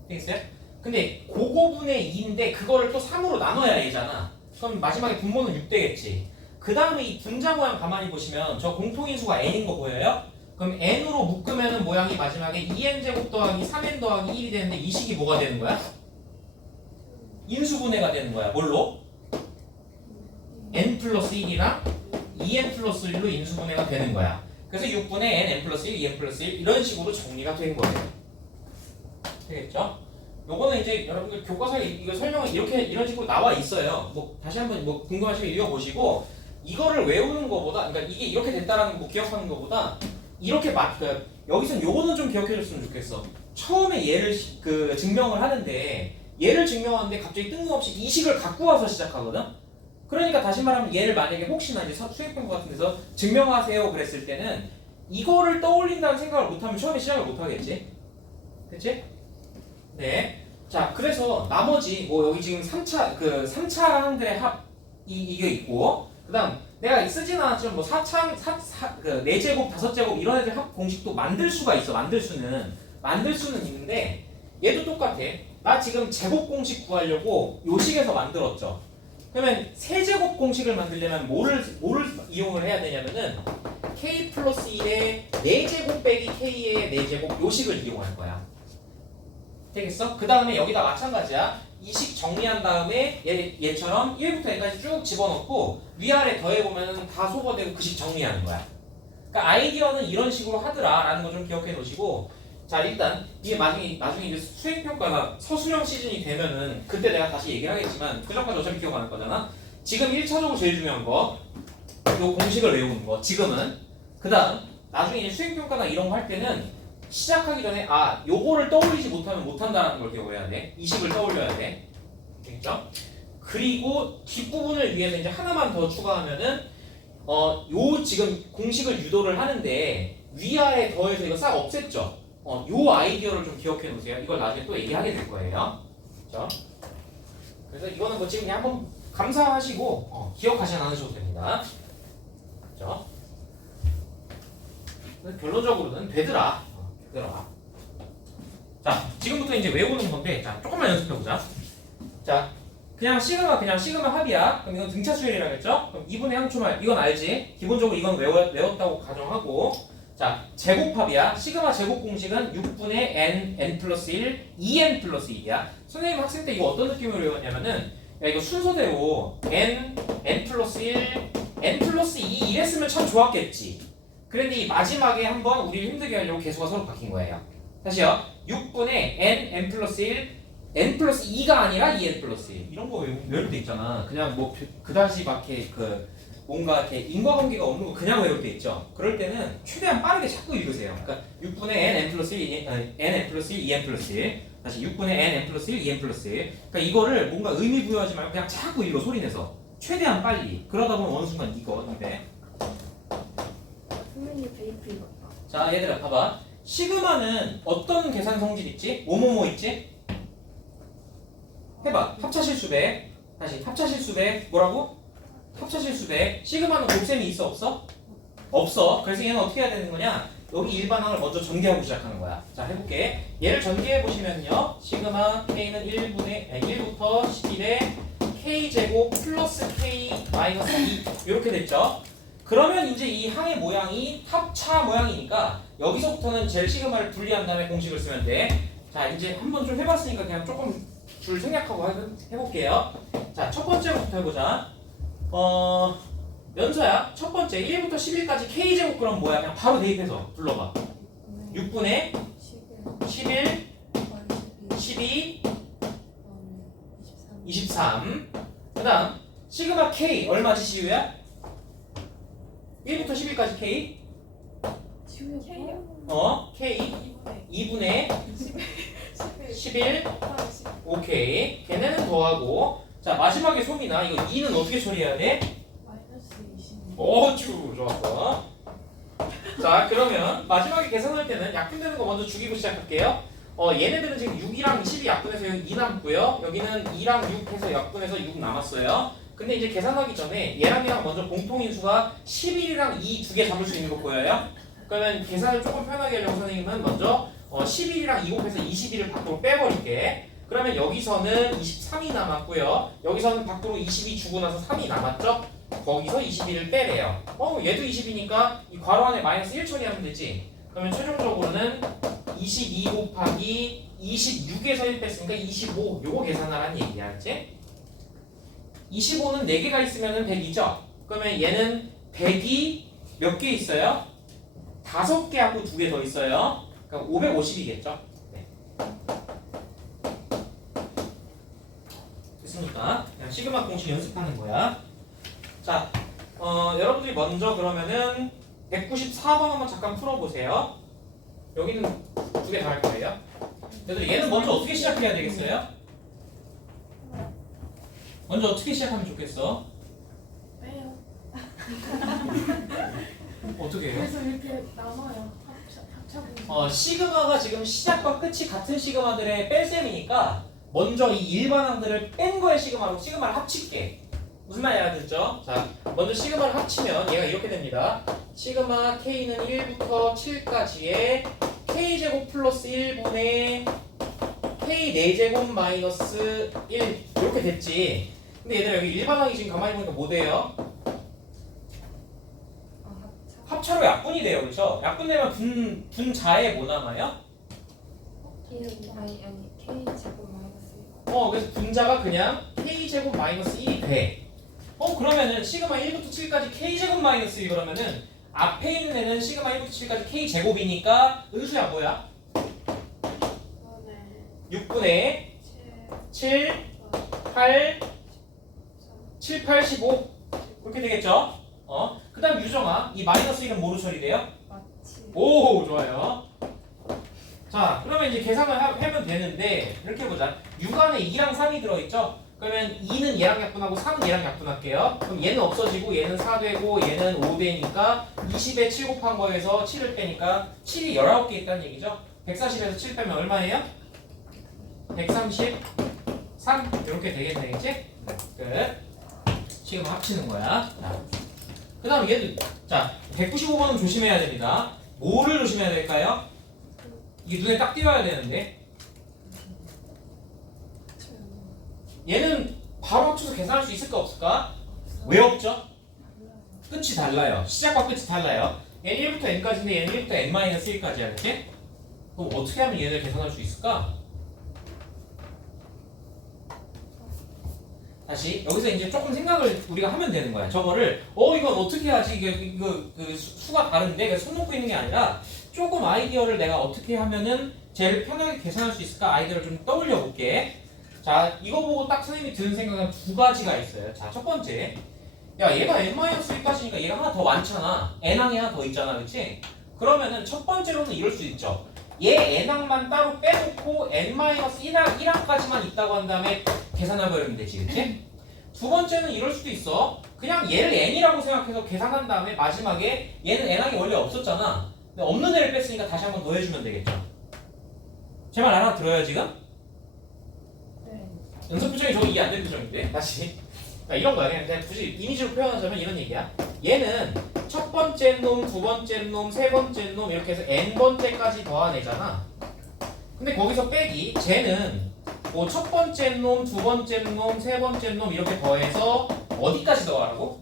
되겠어요? 근데 그거분의 2인데 그거를 또 3으로 나눠야 얘잖아. 그럼 마지막에 분모는 6 되겠지. 그 다음에 이 분자 모양 가만히 보시면 저 공통인수가 n인 거 보여요? 그럼 n으로 묶으면은 모양이 마지막에 2n 제곱 더하기 3n 더하기 1이 되는데 이 식이 뭐가 되는 거야? 인수분해가 되는 거야. 뭘로? n 플러스 1이랑 2n 플러스 1로 인수분해가 되는 거야. 그래서 6분의 n 플러스 1, 2n 플러스 1 이런 식으로 정리가 된 거예요. 되겠죠? 요거는 이제 여러분들 교과서에 이거 설명은 이런 식으로 나와 있어요. 뭐 다시 한번 뭐 궁금하시면 읽어보시고 이거를 외우는 거보다 그러니까 이게 이렇게 됐다라는 거 기억하는 거보다 이렇게 그러니까 여기서는 요거는 좀 기억해줬으면 좋겠어. 처음에 얘를 증명을 하는데 얘를 증명하는데 갑자기 뜬금없이 이 식을 갖고 와서 시작하거든. 그러니까 다시 말하면 얘를 만약에 혹시나 이제 수행평가 같은 데서 증명하세요 그랬을 때는 이거를 떠올린다는 생각을 못하면 처음에 시작을 못하겠지. 그치? 네. 자, 그래서 나머지 뭐 여기 지금 3차 항들의 이게 있고 그다음 내가 쓰진 않았지만 뭐 4차 4제곱 5제곱 이런 애들 합 공식도 만들 수가 있어. 만들 수는 있는데 얘도 똑같아. 나 지금 제곱 공식 구하려고 요 식에서 만들었죠. 그러면 세제곱 공식을 만들려면 뭐를 이용을 해야 되냐면은 k 플러스 1의 4제곱 빼기 k의 4제곱 요 식을 이용할 거야. 되겠어? 그 다음에 여기다 마찬가지야. 이 식 정리한 다음에 얘처럼 1부터 n까지 쭉 집어넣고 위아래 더해보면 다 소거되고 그 식 정리하는 거야. 그러니까 아이디어는 이런 식으로 하더라 라는 거 좀 기억해 놓으시고 자 일단 이게 나중에 이제 수행평가나 서술형 시즌이 되면은 그때 내가 다시 얘기를 하겠지만 그 전까지 어차피 기억 안 할 거잖아. 지금 1차적으로 제일 중요한 거 요 공식을 외우는 거 지금은. 그 다음 나중에 이제 수행평가나 이런 거 할 때는 시작하기 전에 요거를 떠올리지 못하면 못한다는 걸 기억해야 돼. 이 식을 떠올려야 돼. 됐죠? 그리고 뒷부분을 위해서 이제 하나만 더 추가하면은 요 지금 공식을 유도를 하는데 위아래 더해서 이거 싹 없앴죠? 요 아이디어를 좀 기억해 놓으세요. 이걸 나중에 또 얘기하게 될 거예요. 그렇죠? 그래서 이거는 뭐 지금 그냥 한번 감사하시고 기억하지 않으셔도 됩니다. 그렇죠? 결론적으로는 되더라. 자, 지금부터 이제 외우는 건데, 자, 조금만 연습해보자. 자, 그냥 시그마 합이야. 그럼 이건 등차 수열이라겠죠? 그럼 2분의 항초말, 이건 알지? 기본적으로 이건 외웠다고 가정하고, 자, 제곱합이야. 시그마 제곱 공식은 6분의 n 플러스 1, 2n 플러스 2야. 선생님 학생 때 이거 어떤 느낌으로 외웠냐면은, 야, 이거 순서대로 n 플러스 1, n 플러스 2 이랬으면 참 좋았겠지. 그런데 이 마지막에 한번 우리를 힘들게 하려고 개수가 서로 바뀐 거예요. 다시요. 6분의 n 플러스 1, n 플러스 2가 아니라 2n 플러스 1. 이런 거 외울 때 있잖아. 그냥 뭐 그다지 밖에 뭔가 이렇게 인과관계가 없는 거 그냥 외울 때 있죠. 그럴 때는 최대한 빠르게 자꾸 읽으세요. 그러니까 6분의 n 플러스 1, n 플러스 1, 2n 플러스 1. 다시 6분의 n 플러스 1, 2n 플러스 1. 그러니까 이거를 뭔가 의미 부여하지 말고 그냥 자꾸 읽어 소리내서. 최대한 빨리. 그러다 보면 어느 순간 이거 돼. 선생님 베이프 이거. 자 얘들아 봐봐. 시그마는 어떤 계산 성질 있지? 뭐뭐뭐 있지? 해봐. 합차실수배. 다시 합차실수배. 뭐라고? 합차실수배. 시그마는 곱셈이 있어 없어? 없어. 그래서 얘는 어떻게 해야 되는 거냐? 여기 일반항을 먼저 전개하고 시작하는 거야. 자 해볼게. 얘를 전개해 보시면요. 시그마 k는 1부터 11에 k제곱 플러스 k 마이너스 2 이렇게 됐죠? 그러면 이제 이 항의 모양이 합차 모양이니까 여기서부터는 제일 시그마를 분리한 다음에 공식을 쓰면 돼. 자 이제 한번 좀 해봤으니까 그냥 조금 줄 생략하고 해볼게요. 자 첫 번째부터 해보자. 연서야 첫 번째 1부터 11까지 k제곱 그럼 뭐야? 그냥 바로 대입해서 불러봐. 6분의 11, 12, 23. 그 다음 시그마 k 얼마지 시우야? 1부터 11까지 k? k 2분의 11 오케이. 걔네는 더하고 자 마지막에 소민아 이거 2는 어떻게 처리해야 돼? 마이너스 20. 어쭈 좋았어. 자 그러면 마지막에 계산할 때는 약분되는 거 먼저 죽이고 시작할게요. 얘네들은 지금 6이랑 10이 약분해서 여기 2 남고요. 여기는 2랑 6 해서 약분해서 6 남았어요. 근데 이제 계산하기 전에 얘랑 얘랑 먼저 공통인수가 11이랑 2 두 개 잡을 수 있는 거 보여요? 그러면 계산을 조금 편하게 하려고 선생님은 먼저 11이랑 2 곱해서 21을 밖으로 빼버릴게. 그러면 여기서는 23이 남았고요. 여기서는 밖으로 22 주고 나서 3이 남았죠? 거기서 21을 빼래요. 얘도 20이니까 이 괄호 안에 마이너스 1 처리하면 되지. 그러면 최종적으로는 22 곱하기 26에서 1 뺐으니까 25 요거 계산하라는 얘기야. 알지? 25는 4개가 있으면 100이죠? 그러면 얘는 100이 몇 개 있어요? 5개하고 2개 더 있어요. 그러니까 550이겠죠? 네. 됐습니까? 그냥 시그마 공식 연습하는 거야. 자, 여러분들이 먼저 그러면은 194번 한번 잠깐 풀어보세요. 여기는 2개 다 할 거예요. 얘는 먼저 어떻게 시작해야 되겠어요? 먼저 어떻게 시작하면 좋겠어? 빼요. 어떻게 해요? 그래서 이렇게 나눠요. 합쳐보면. 시그마가 지금 시작과 끝이 같은 시그마들의 뺄셈이니까 먼저 이 일반항들을 뺀 거에 시그마를 합칠게. 무슨 말인지 알아듣죠? 자, 먼저 시그마를 합치면 얘가 이렇게 됩니다. 시그마 K는 1부터 7까지의 K제곱 플러스 1분의 K 4제곱 마이너스 1 이렇게 됐지. 근데 얘들아 여기 일반항이 지금 가만히 보니까 뭐 돼요? 합차로 약분이 돼요. 그렇죠? 약분되면 분자에 뭐 남아요? 아니 K 제곱 마이너스 1. 그래서 분자가 그냥 K제곱 마이너스 1이 돼. 그러면은 시그마 1부터 7까지 K제곱 마이너스 1 그러면은 앞에 있는 애는 시그마 1부터 7까지 K제곱이니까 은수야 뭐야? 6분의 7, 8, 7, 8, 15 이렇게 되겠죠? 그 다음 유정아 이 마이너스 1은 뭐로 처리돼요? 맞지. 오 좋아요. 자 그러면 이제 계산을 하면 되는데 이렇게 보자. 6 안에 2랑 3이 들어있죠? 그러면 2는 얘랑 약분하고 3은 얘랑 약분할게요. 그럼 얘는 없어지고 얘는 4 되고 얘는 5 되니까 20에 7 곱한 거에서 7을 빼니까 7이 19개 있다는 얘기죠? 140에서 7 빼면 얼마예요? 133 이렇게 되겠지? 끝. 지금 합치는 거야. 그 다음 얘도 자 195번은 조심해야 됩니다. 뭐를 조심해야 될까요? 이게 눈에 딱 띄어야 되는데 얘는 바로 합쳐서 계산할 수 있을까 없을까? 왜 없죠? 끝이 달라요. 시작과 끝이 달라요. 얘는 1부터 n까지인데 얘는 1부터 n-1까지야. 이렇게? 그럼 어떻게 하면 얘를 계산할 수 있을까? 다시 여기서 이제 조금 생각을 우리가 하면 되는 거야. 저거를 이건 어떻게 하지? 이거 그 수가 다른데 그래서 손 놓고 있는 게 아니라 조금 아이디어를 내가 어떻게 하면은 제일 편하게 계산할 수 있을까? 아이디어를 좀 떠올려 볼게. 자, 이거 보고 딱 선생님이 드는 생각은 2가지가 있어요. 자, 첫 번째. 야, 얘가 n-1까지니까 얘가 하나 더 많잖아. n항이 하나 더 있잖아. 그치? 그러면은 첫 번째로는 이럴 수 있죠. 얘 n항만 따로 빼놓고 n-1항까지만 있다고 한 다음에 계산해버리면 되지. 그치? 두 번째는 이럴 수도 있어. 그냥 얘를 n이라고 생각해서 계산한 다음에 마지막에 얘는 n항이 원래 없었잖아. 근데 없는 애를 뺐으니까 다시 한번 더해주면 되겠죠. 제 말 알아들어요 지금? 네. 연습 표정이 저거 이해 안 되는 표정인데? 다시. 그러니까 이런 거야. 그냥 굳이 이미지로 표현하자면 이런 얘기야. 얘는 첫 번째 놈, 두 번째 놈, 세 번째 놈 이렇게 해서 n번째까지 더하내잖아. 근데 거기서 빼기 쟤는 뭐 첫 번째 놈, 두 번째 놈, 세 번째 놈 이렇게 더해서 어디까지 더하라고?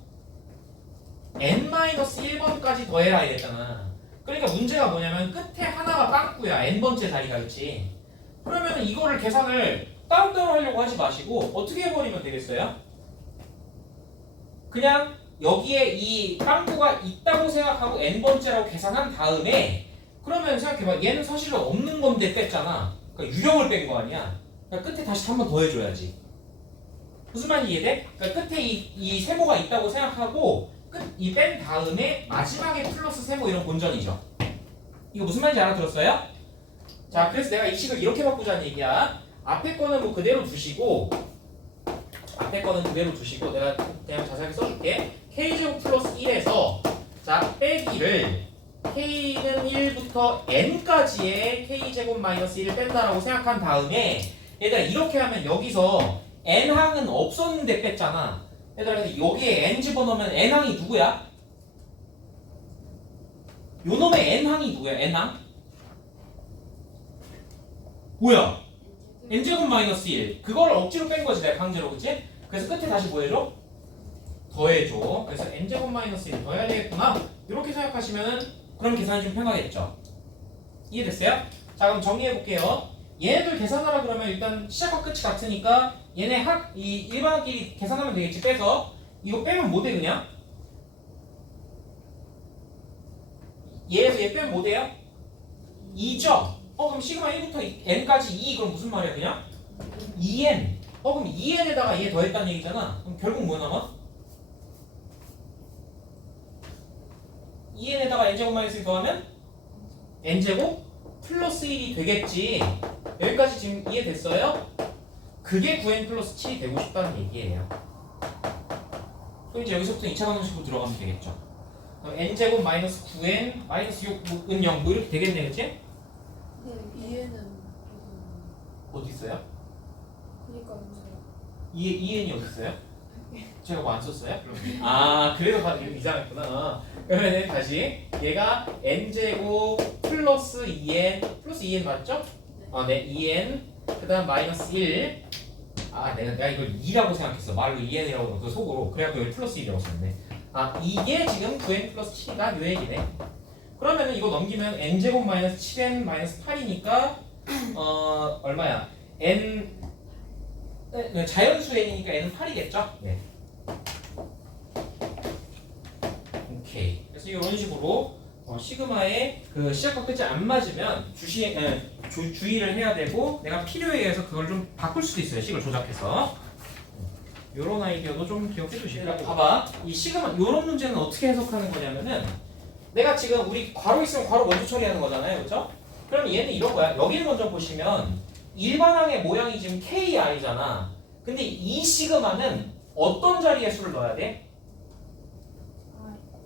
n-1번까지 더해라 이랬잖아. 그러니까 문제가 뭐냐면 끝에 하나가 빵꾸야. n번째 자리가. 그렇지? 그러면 이거를 계산을 따로따로 하려고 하지 마시고 어떻게 해버리면 되겠어요? 그냥 여기에 이 빵꾸가 있다고 생각하고 n번째라고 계산한 다음에 그러면 생각해봐. 얘는 사실은 없는 건데 뺐잖아. 그러니까 유령을 뺀 거 아니야. 그러니까 끝에 다시 한 번 더 해줘야지. 무슨 말인지 이해돼? 그러니까 끝에 이 세모가 있다고 생각하고 이 뺀 다음에 마지막에 플러스 세모 이런 본전이죠. 이거 무슨 말인지 알아들었어요? 자, 그래서 내가 이 식을 이렇게 바꾸자는 얘기야. 앞에 거는 뭐 그대로 두시고 내가 그냥 자세하게 써줄게. K제곱 플러스 1에서 자 빼기를 K는 1부터 N까지의 K제곱 마이너스 1을 뺀다라고 생각한 다음에 얘들아 이렇게 하면 여기서 N항은 없었는데 뺐잖아. 얘들아 그래서 여기에 N 집어넣으면 N항이 누구야? 요놈의 N항이 누구야? N항? 뭐야? N제곱 마이너스 1 그거를 억지로 뺀 거지 내가 강제로. 그치? 그래서 끝에 다시 뭐 해줘? 더해줘. 그래서 N제곱 마이너스 1 더해야 되겠구나 이렇게 생각하시면은 그럼 계산이 좀 편하겠죠. 이해됐어요? 자 그럼 정리해볼게요. 얘네들 계산하라 그러면 일단 시작과 끝이 같으니까 얘네 이 일반끼리 계산하면 되겠지. 빼서 이거 빼면 뭐 돼 그냥? 얘에서 얘 빼면 뭐 돼요? 2죠? 그럼 시그마 1부터 n까지 2 그럼 무슨 말이야 그냥? 2n. 그럼 2n에다가 얘 더했다는 얘기잖아. 그럼 결국 뭐 남아? 2n에다가 n제곱 마이너스 1 더하면 n제곱 플러스 1이 되겠지. 여기까지 지금 이해됐어요? 그게 9n 플러스 7이 되고 싶다는 얘기예요. 그럼 이제 여기서부터 2차 방정식으로 들어가면 되겠죠. 그럼 n제곱 마이너스 9n 마이너스 6은 0 뭐 이렇게 되겠네, 그치? 근데 이해는 어디 있어요? 그러니까 문제야. 2n이 어디 있어요? 제가 뭐 안 썼어요? 아 그래서 이상했구나. 그러면 다시 얘가 n제곱 플러스 2n 맞죠? 네 2n 그 다음 마이너스 1. 내가 이걸 2라고 생각했어. 말로 2n이라고 넣어서 속으로. 그래갖고 여기 플러스 1이라고 썼네. 이게 지금 9n 플러스 7이다 요 얘기네. 그러면은 이거 넘기면 n제곱 마이너스 7n 마이너스 8이니까 얼마야? 자연수 n이니까 n은 8이겠죠? 네. 오케이. 그래서 이런 식으로 시그마의 그 시작과 끝이 안 맞으면 주의를 해야 되고 내가 필요에 의해서 그걸 좀 바꿀 수도 있어요. 식을 조작해서. 요런 아이디어도 좀 기억해 두시고. 봐봐. 이 시그마 요런 문제는 어떻게 해석하는 거냐면은 내가 지금 우리 괄호 있으면 괄호 먼저 처리하는 거잖아요. 그렇죠? 그럼 얘는 이런 거야. 여기를 먼저 보시면 일반항의 모양이 지금 KI잖아. 근데 이 시그마는 어떤 자리에 수를 넣어야 돼?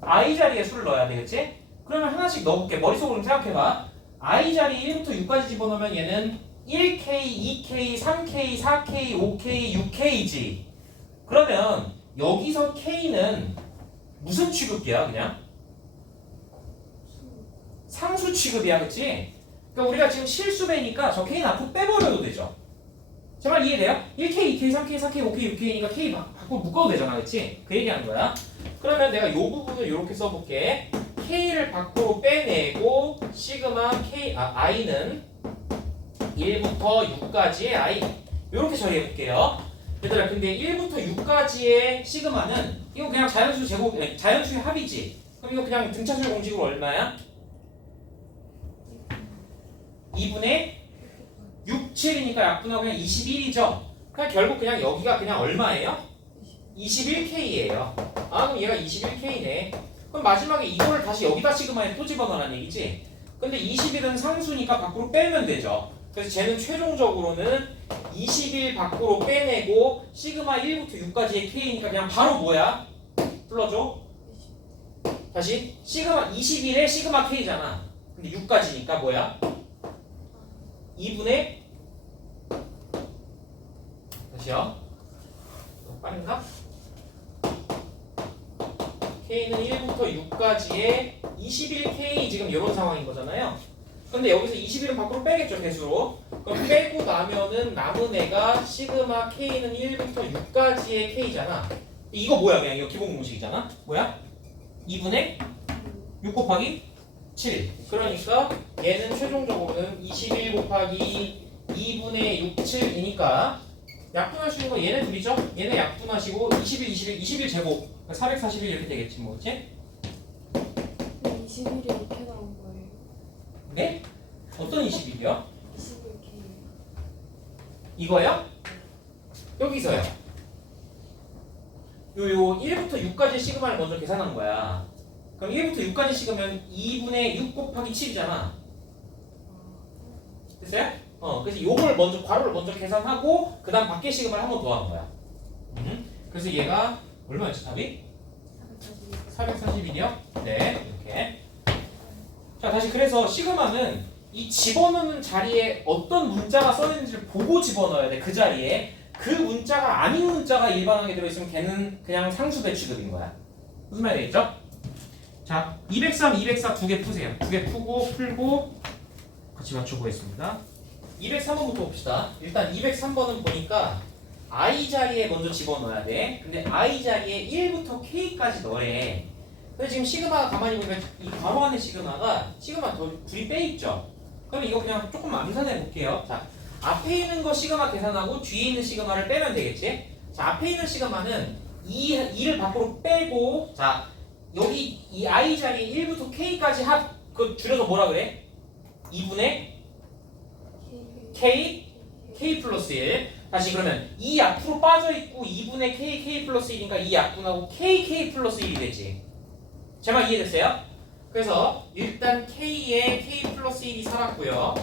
I 자리에 수를 넣어야 돼. 그치? 그러면 하나씩 넣어볼게. 머릿속으로 생각해봐. I 자리에 1부터 6까지 집어넣으면 얘는 1K, 2K, 3K, 4K, 5K, 6K지. 그러면 여기서 K는 무슨 취급이야 그냥? 상수 취급이야. 그치? 그러니까 우리가 지금 실수배니까 저 K는 앞으로 빼버려도 되죠. 제 말 이해돼요? 1K, 2K, 3K, 4K, 5K, 6K니까 K 밖으로 묶어도 되잖아. 그치? 그 얘기하는 거야. 그러면 내가 이 부분을 이렇게 써볼게. K를 밖으로 빼내고 시그마 K, I는 1부터 6까지의 I 이렇게 처리해볼게요. 얘들아 근데 1부터 6까지의 시그마는 이거 그냥 자연수 제곱, 자연수의 합이지. 그럼 이거 그냥 등차수열 공식으로 얼마야? 2분의 6, 7이니까 약분하고 그냥 21이죠. 그냥 결국 그냥 여기가 그냥 얼마예요? 21K예요. 그럼 얘가 21K네. 그럼 마지막에 이거를 다시 여기다 시그마에 또 집어넣으라는 얘기지. 근데 21은 상수니까 밖으로 빼면 되죠. 그래서 쟤는 최종적으로는 21 밖으로 빼내고 시그마 1부터 6까지의 K니까 그냥 바로 뭐야? 불러줘. 다시 시그마 21에 시그마 K잖아. 근데 6까지니까 뭐야? 2분의 다시요. 빠른가? K는 1부터 6까지의 21K 지금 이런 상황인 거잖아요. 근데 여기서 21은 밖으로 빼겠죠, 개수로. 그럼 빼고 나면은 남은 애가 시그마 K는 1부터 6까지의 K잖아. 이거 뭐야? 그냥 이거 기본 공식이잖아. 뭐야? 2분의 6 곱하기 7. 그러니까 얘는 최종적으로는 21 곱하기 2분의 6, 7이니까 약분할 수 있는 거 얘네 둘이죠? 얘네 약분하시고 21 제곱 441 이렇게 되겠지 뭐, 그치? 21이 이렇게 나온 거예요. 네? 어떤 21이요? 21K. 이거요? 여기서요. 요 1부터 6까지 시그마를 먼저 계산한 거야. 그럼 1부터 6까지 시그면 2분의 6 곱하기 7이잖아. 됐어요? 그래서 요걸 먼저 괄호를 먼저 계산하고 그 다음 밖에 시그마를 한 번 더 한 거야. 그래서 얘가 얼마였지 답이? 441이요? 네, 이렇게. 자, 다시 그래서 시그마는 이 집어넣는 자리에 어떤 문자가 써있는지를 보고 집어넣어야 돼. 그 자리에. 그 문자가 아닌 문자가 일반항에 들어있으면 걔는 그냥 상수배 취급인 거야. 무슨 말이 되겠죠? 자, 203, 204 두 개 푸세요. 두 개 풀고 같이 맞춰보겠습니다. 203번부터 봅시다. 일단 203번은 보니까 I 자리에 먼저 집어넣어야 돼. 근데 I 자리에 1부터 K까지 넣으래. 근데 지금 시그마가 가만히 보면 이 괄호 안에 시그마가 시그마 둘이 빼있죠. 그럼 이거 그냥 조금 암산해 볼게요. 자, 앞에 있는 거 시그마 계산하고 뒤에 있는 시그마를 빼면 되겠지? 자, 앞에 있는 시그마는 2를 밖으로 빼고, 자, 여기 이 i 자리에 1부터 k까지 그 줄여서 뭐라 그래? 2분의 k 플러스 1. 다시 그러면 2 앞으로 빠져있고 2분의 k 플러스 1이니까 2 약분하고 k 플러스 1이 되지. 제 말 이해됐어요? 그래서 일단 k에 k 플러스 1이 살았고요.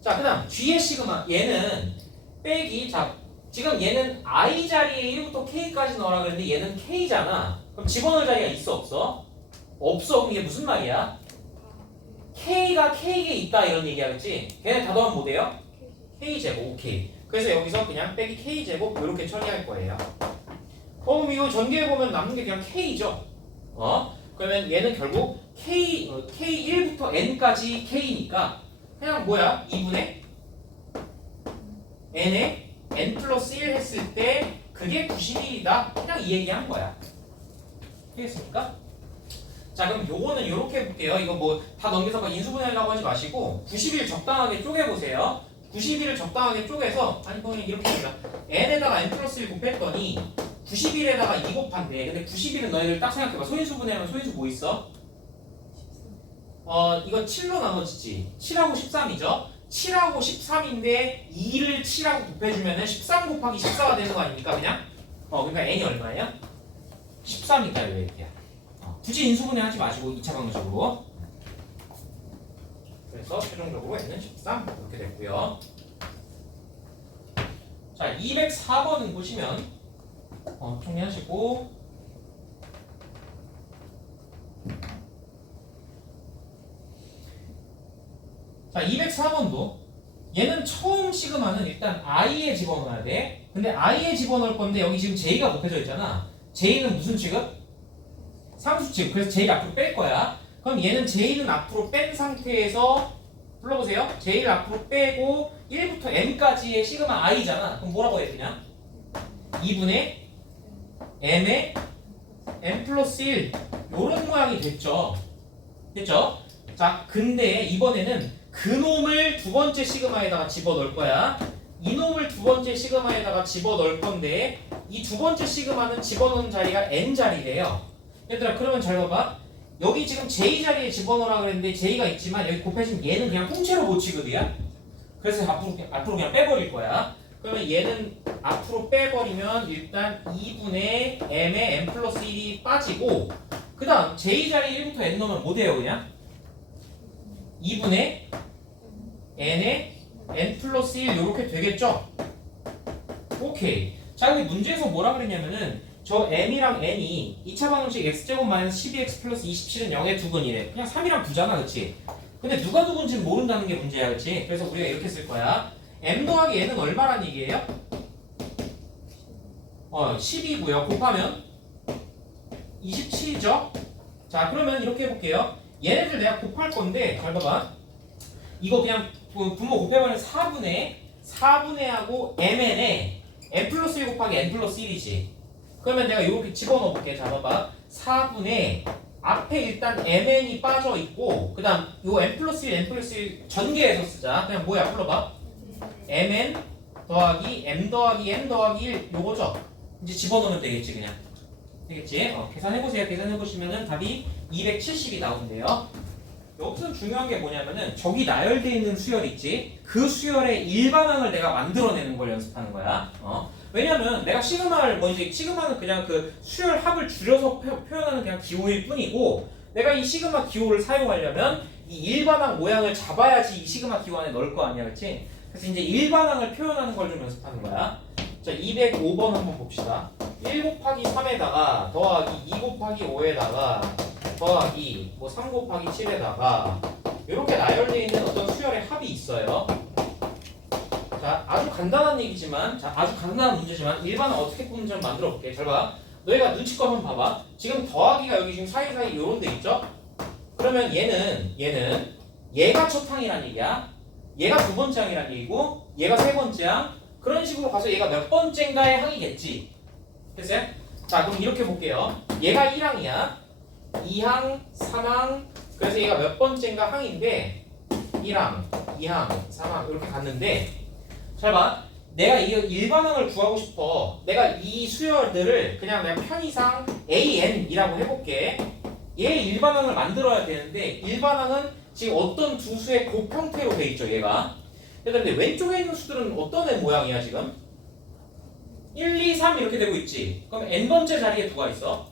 자, 그 다음 뒤에 시그마 얘는 빼기. 자, 지금 얘는 i 자리에 1부터 k까지 넣으라 그랬는데 얘는 k잖아. 그럼 집어넣을 자리가 있어 없어? 없어. 그럼 이게 무슨 말이야? k가 k에 있다 이런 얘기하겠지? 걔네 다 더하면 뭐 돼요? k제곱. 오케이. 그래서 여기서 그냥 빼기 k제곱 이렇게 처리할 거예요. 그럼 이거 전개해보면 남는 게 그냥 k죠. 그러면 얘는 결국 k1부터 n까지 k니까 그냥 뭐야? 2분의 n에 n 플러스 1 했을 때 그게 91이다. 그냥 이 얘기한 거야. 알겠습니까? 자, 그럼 요거는 요렇게 해볼게요. 이거 뭐 다 넘겨서 막 인수분해하려고 하지 마시고 90일 적당하게 쪼개보세요. 90일을 적당하게 쪼개서, 아니 그냥 이렇게 합니다. n에다가 n 플러스 1 곱했더니 90일에다가 2 곱한대. 근데 90일은 너희들 딱 생각해봐. 소인수분해하면 소인수 뭐 있어? 이거 7로 나눠지지. 7하고 13이죠. 7하고 13인데 2를 7하고 곱해주면은 13 곱하기 14가 되는 거 아닙니까? 그냥? 그러니까 n이 얼마예요? 13이다 이 얘기야. 굳이 인수분해 하지 마시고 2차 방정식으로. 그래서 최종적으로 n은 13 이렇게 됐고요. 자, 204번은 보시면 정리하시고, 자, 204번도 얘는 처음 시그마는 일단 i에 집어넣어야 돼. 근데 i에 집어넣을 건데 여기 지금 j가 곱해져 있잖아. j는 무슨 취급? 상수 취급. 그래서 j를 앞으로 뺄 거야. 그럼 얘는 j는 앞으로 뺀 상태에서 불러보세요. j를 앞으로 빼고 1부터 n까지의 시그마 i잖아. 그럼 뭐라고 해야 되냐? 2분의 n에 n 플러스 1 요런 모양이 됐죠. 됐죠? 자, 근데 이번에는 그놈을 두 번째 시그마에다가 집어넣을 거야. 이놈을 두 번째 시그마에다가 집어넣을 건데 이 두 번째 시그마는 집어넣는 자리가 n 자리래요. 얘들아, 그러면 잘 봐봐. 여기 지금 j 자리에 집어넣으라 그랬는데 j가 있지만 여기 곱해진 얘는 그냥 통째로 못 취급이야. 그래서 앞으로 그냥 빼버릴 거야. 그러면 얘는 앞으로 빼버리면 일단 2분의 m에 n 플러스 1이 빠지고, 그 다음 j 자리에 1부터 n 넣으면 뭐 돼요 그냥? 2분의 n에 n 플러스 1 요렇게 되겠죠? 오케이. 자, 여기 문제에서 뭐라 그랬냐면은 저 m이랑 n이 2차 방정식 x제곱 마이너스 12x 플러스 27은 0의 두근이래. 그냥 3이랑 두잖아, 그치? 근데 누가 누군지는 모른다는 게 문제야, 그치? 그래서 우리가 이렇게 쓸 거야. m 더하기 n은 얼마란 얘기예요? 12고요. 곱하면 27이죠? 자, 그러면 이렇게 해볼게요. 얘네들 내가 곱할 건데 잘 봐봐. 이거 그냥 분모 곱해버리면 4분의 하고 mn에 n 플러스 1 곱하기 n 플러스 1이지. 그러면 내가 이렇게 집어넣어 볼게. 자, 봐봐. 4분의 앞에 일단 mn이 빠져 있고, 그 다음 요 n 플러스 1 n 플러스 1 전개해서 쓰자. 그냥 뭐야 불러봐. mn 더하기 m 더하기 n 더하기 1 요거죠. 이제 집어넣으면 되겠지. 그냥 되겠지? 계산해보세요. 계산해보시면은 답이 270이 나온대요. 여기서 중요한 게 뭐냐면은 저기 나열되어 있는 수열 있지? 그 수열의 일반항을 내가 만들어내는 걸 연습하는 거야. 왜냐면 내가 시그마를 시그마는 그냥 그 수열 합을 줄여서 표현하는 그냥 기호일 뿐이고, 내가 이 시그마 기호를 사용하려면 이 일반항 모양을 잡아야지 이 시그마 기호 안에 넣을 거 아니야, 그렇지? 그래서 이제 일반항을 표현하는 걸 좀 연습하는 거야. 자, 205번 한번 봅시다. 1 곱하기 3에다가 더하기 2 곱하기 5에다가 더하기 3 곱하기 7에다가 이렇게 나열되어 있는 어떤 수열의 합이 있어요. 자, 아주 간단한 얘기지만, 아주 간단한 문제지만 일반은 어떻게 푸는지 한번 만들어 볼게. 잘 봐. 너희가 눈치껏 한번 봐봐. 지금 더하기가 여기 지금 사이사이 요런 데 있죠? 그러면 얘가 첫 항이란 얘기야. 얘가 두 번째 항이란 얘기고, 얘가 세 번째 항. 그런 식으로 가서 얘가 몇 번째인가의 항이겠지. 됐어요? 자, 그럼 이렇게 볼게요. 얘가 1항이야. 2항, 3항. 그래서 얘가 몇 번째인가 항인데 1항, 2항, 3항 이렇게 갔는데, 잘 봐. 내가 이 일반항을 구하고 싶어. 내가 이 수열들을 그냥 내가 편의상 AN이라고 해볼게. 얘 일반항을 만들어야 되는데 일반항은 지금 어떤 두 수의 곱 형태로 돼 있죠, 얘가. 근데 왼쪽에 있는 수들은 어떤 애 모양이야 지금? 1, 2, 3 이렇게 되고 있지. 그럼 n번째 자리에 누가 있어?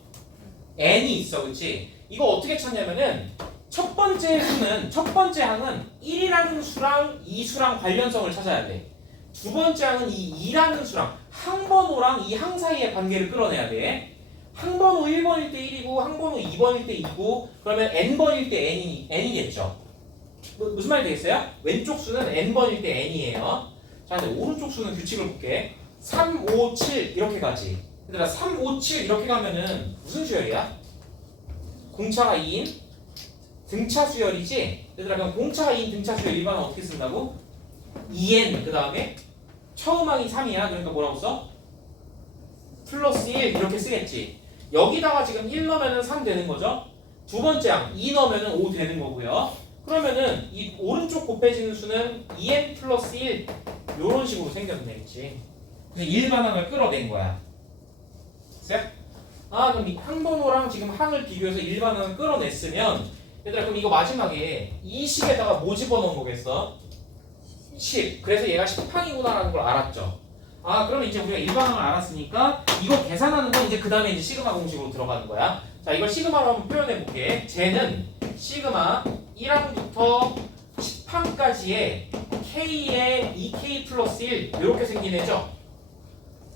n이 있어, 그렇지? 이거 어떻게 찾냐면은 첫 번째 수는 첫 번째 항은 1이라는 수랑 2수랑 관련성을 찾아야 돼. 두 번째 항은 이 2라는 수랑 항번호랑 이 항 사이의 관계를 끌어내야 돼. 항번호 1번일 때 1이고 항번호 2번일 때 2고 그러면 n번일 때 n이겠죠. 무슨 말이 되겠어요? 왼쪽 수는 n번일 때 n이에요. 자, 근데 오른쪽 수는 규칙을 볼게. 3, 5, 7 이렇게 가지. 얘들아 3, 5, 7 이렇게 가면은 무슨 수열이야? 공차가 2인 등차 수열이지? 얘들아 그럼 공차가 2인 등차 수열 일반은 어떻게 쓴다고? 2n 그 다음에 처음 항이 3이야. 그러니까 뭐라고 써? 플러스 1 이렇게 쓰겠지. 여기다가 지금 1 넣으면은 3 되는 거죠? 두 번째 항 2 넣으면은 5 되는 거고요. 그러면은 이 오른쪽 곱해지는 수는 2n 플러스 1 요런 식으로 생겼네지. 그래서 일반항을 끌어낸 거야. 됐어요? 아 그럼 이 항번호랑 지금 항을 비교해서 일반항을 끌어냈으면 얘들아 그럼 이거 마지막에 이 식에다가 뭐 집어넣은 거겠어? 10. 그래서 얘가 10항이구나라는 걸 알았죠. 아 그러면 이제 우리가 일반항을 알았으니까 이거 계산하는 건 이제 그 다음에 이제 시그마 공식으로 들어가는 거야. 자 이걸 시그마로 한번 표현해 볼게. 쟤는 시그마 1항부터 10항까지의 k의 2k 플러스 1 이렇게 생긴 애죠.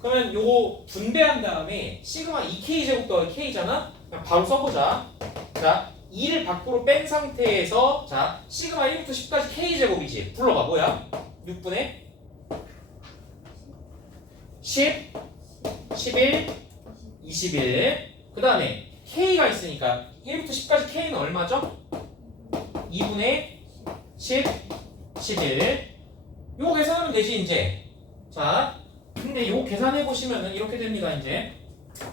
그러면 요거 분배한 다음에 시그마 2k 제곱 더하기 k잖아. 그냥 바로 써보자. 자 2를 밖으로 뺀 상태에서 자 시그마 1부터 10까지 k 제곱이지. 불러봐 뭐야? 6분의 10, 11, 21. 그 다음에 k가 있으니까 1부터 10까지 k는 얼마죠? 2분의 10, 11. 요거 계산하면 되지 이제. 자 근데 요거 계산해 보시면은 이렇게 됩니다. 이제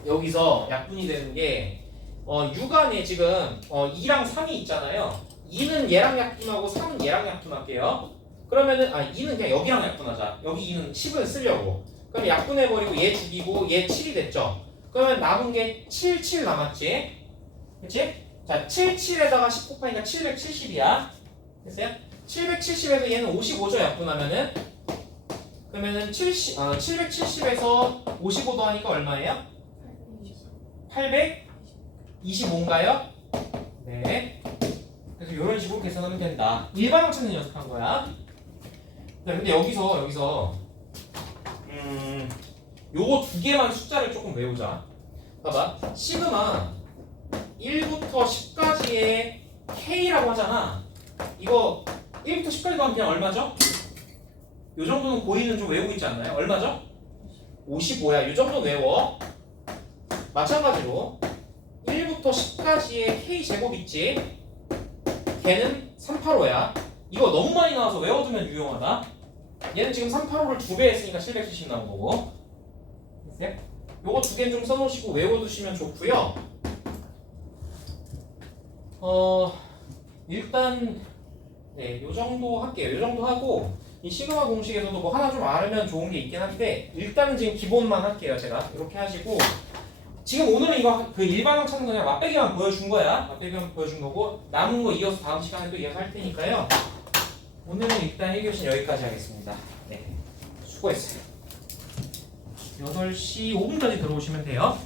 여기서 약분이 되는 게 6 안에 지금 2랑 3이 있잖아요. 2는 얘랑 약분하고 3은 얘랑 약분할게요. 그러면은 2는 그냥 여기랑 약분하자. 여기 2는 10을 쓰려고. 그럼 약분해버리고 얘 죽이고 얘 7이 됐죠. 그러면 남은 게 7, 7 남았지. 그치? 자 7, 7에다가 10 곱하니까 770이야. 됐어요? 770에서 얘는 55죠. 약분하면은 그러면은 770에서 55 더하니까 얼마예요? 825인가요? 네. 그래서 이런 식으로 계산하면 된다. 일반항 찾는 연습한 거야. 근데 여기서 요거 두 개만 숫자를 조금 외우자. 봐봐. 시그마 1부터 10까지의 K라고 하잖아. 이거 1부터 10까지 가면 그냥 얼마죠? 요 정도는 고의는 좀 외우고 있지 않나요? 얼마죠? 55야. 요 정도 외워. 마찬가지로 1부터 10까지의 K제곱 있지? 걔는 385야. 이거 너무 많이 나와서 외워두면 유용하다. 얘는 지금 385를 2배 했으니까 770 나온 거고. 됐어요? 요거 두 개는 좀 써놓으시고 외워두시면 좋고요. 일단 네, 요 정도 할게요. 요 정도 하고 이 시그마 공식에서도 뭐 하나 좀 알면 좋은 게 있긴 한데 일단은 지금 기본만 할게요. 제가 이렇게 하시고 지금 오늘은 이거 그 일반항 찾는 거 그냥 맛배기만 보여준 거야. 맛배기만 보여준 거고 남은 거 이어서 다음 시간에 또 이어서 할 테니까요. 오늘은 일단 1교시 여기까지 하겠습니다. 네, 수고했어요. 8시 5분까지 들어오시면 돼요.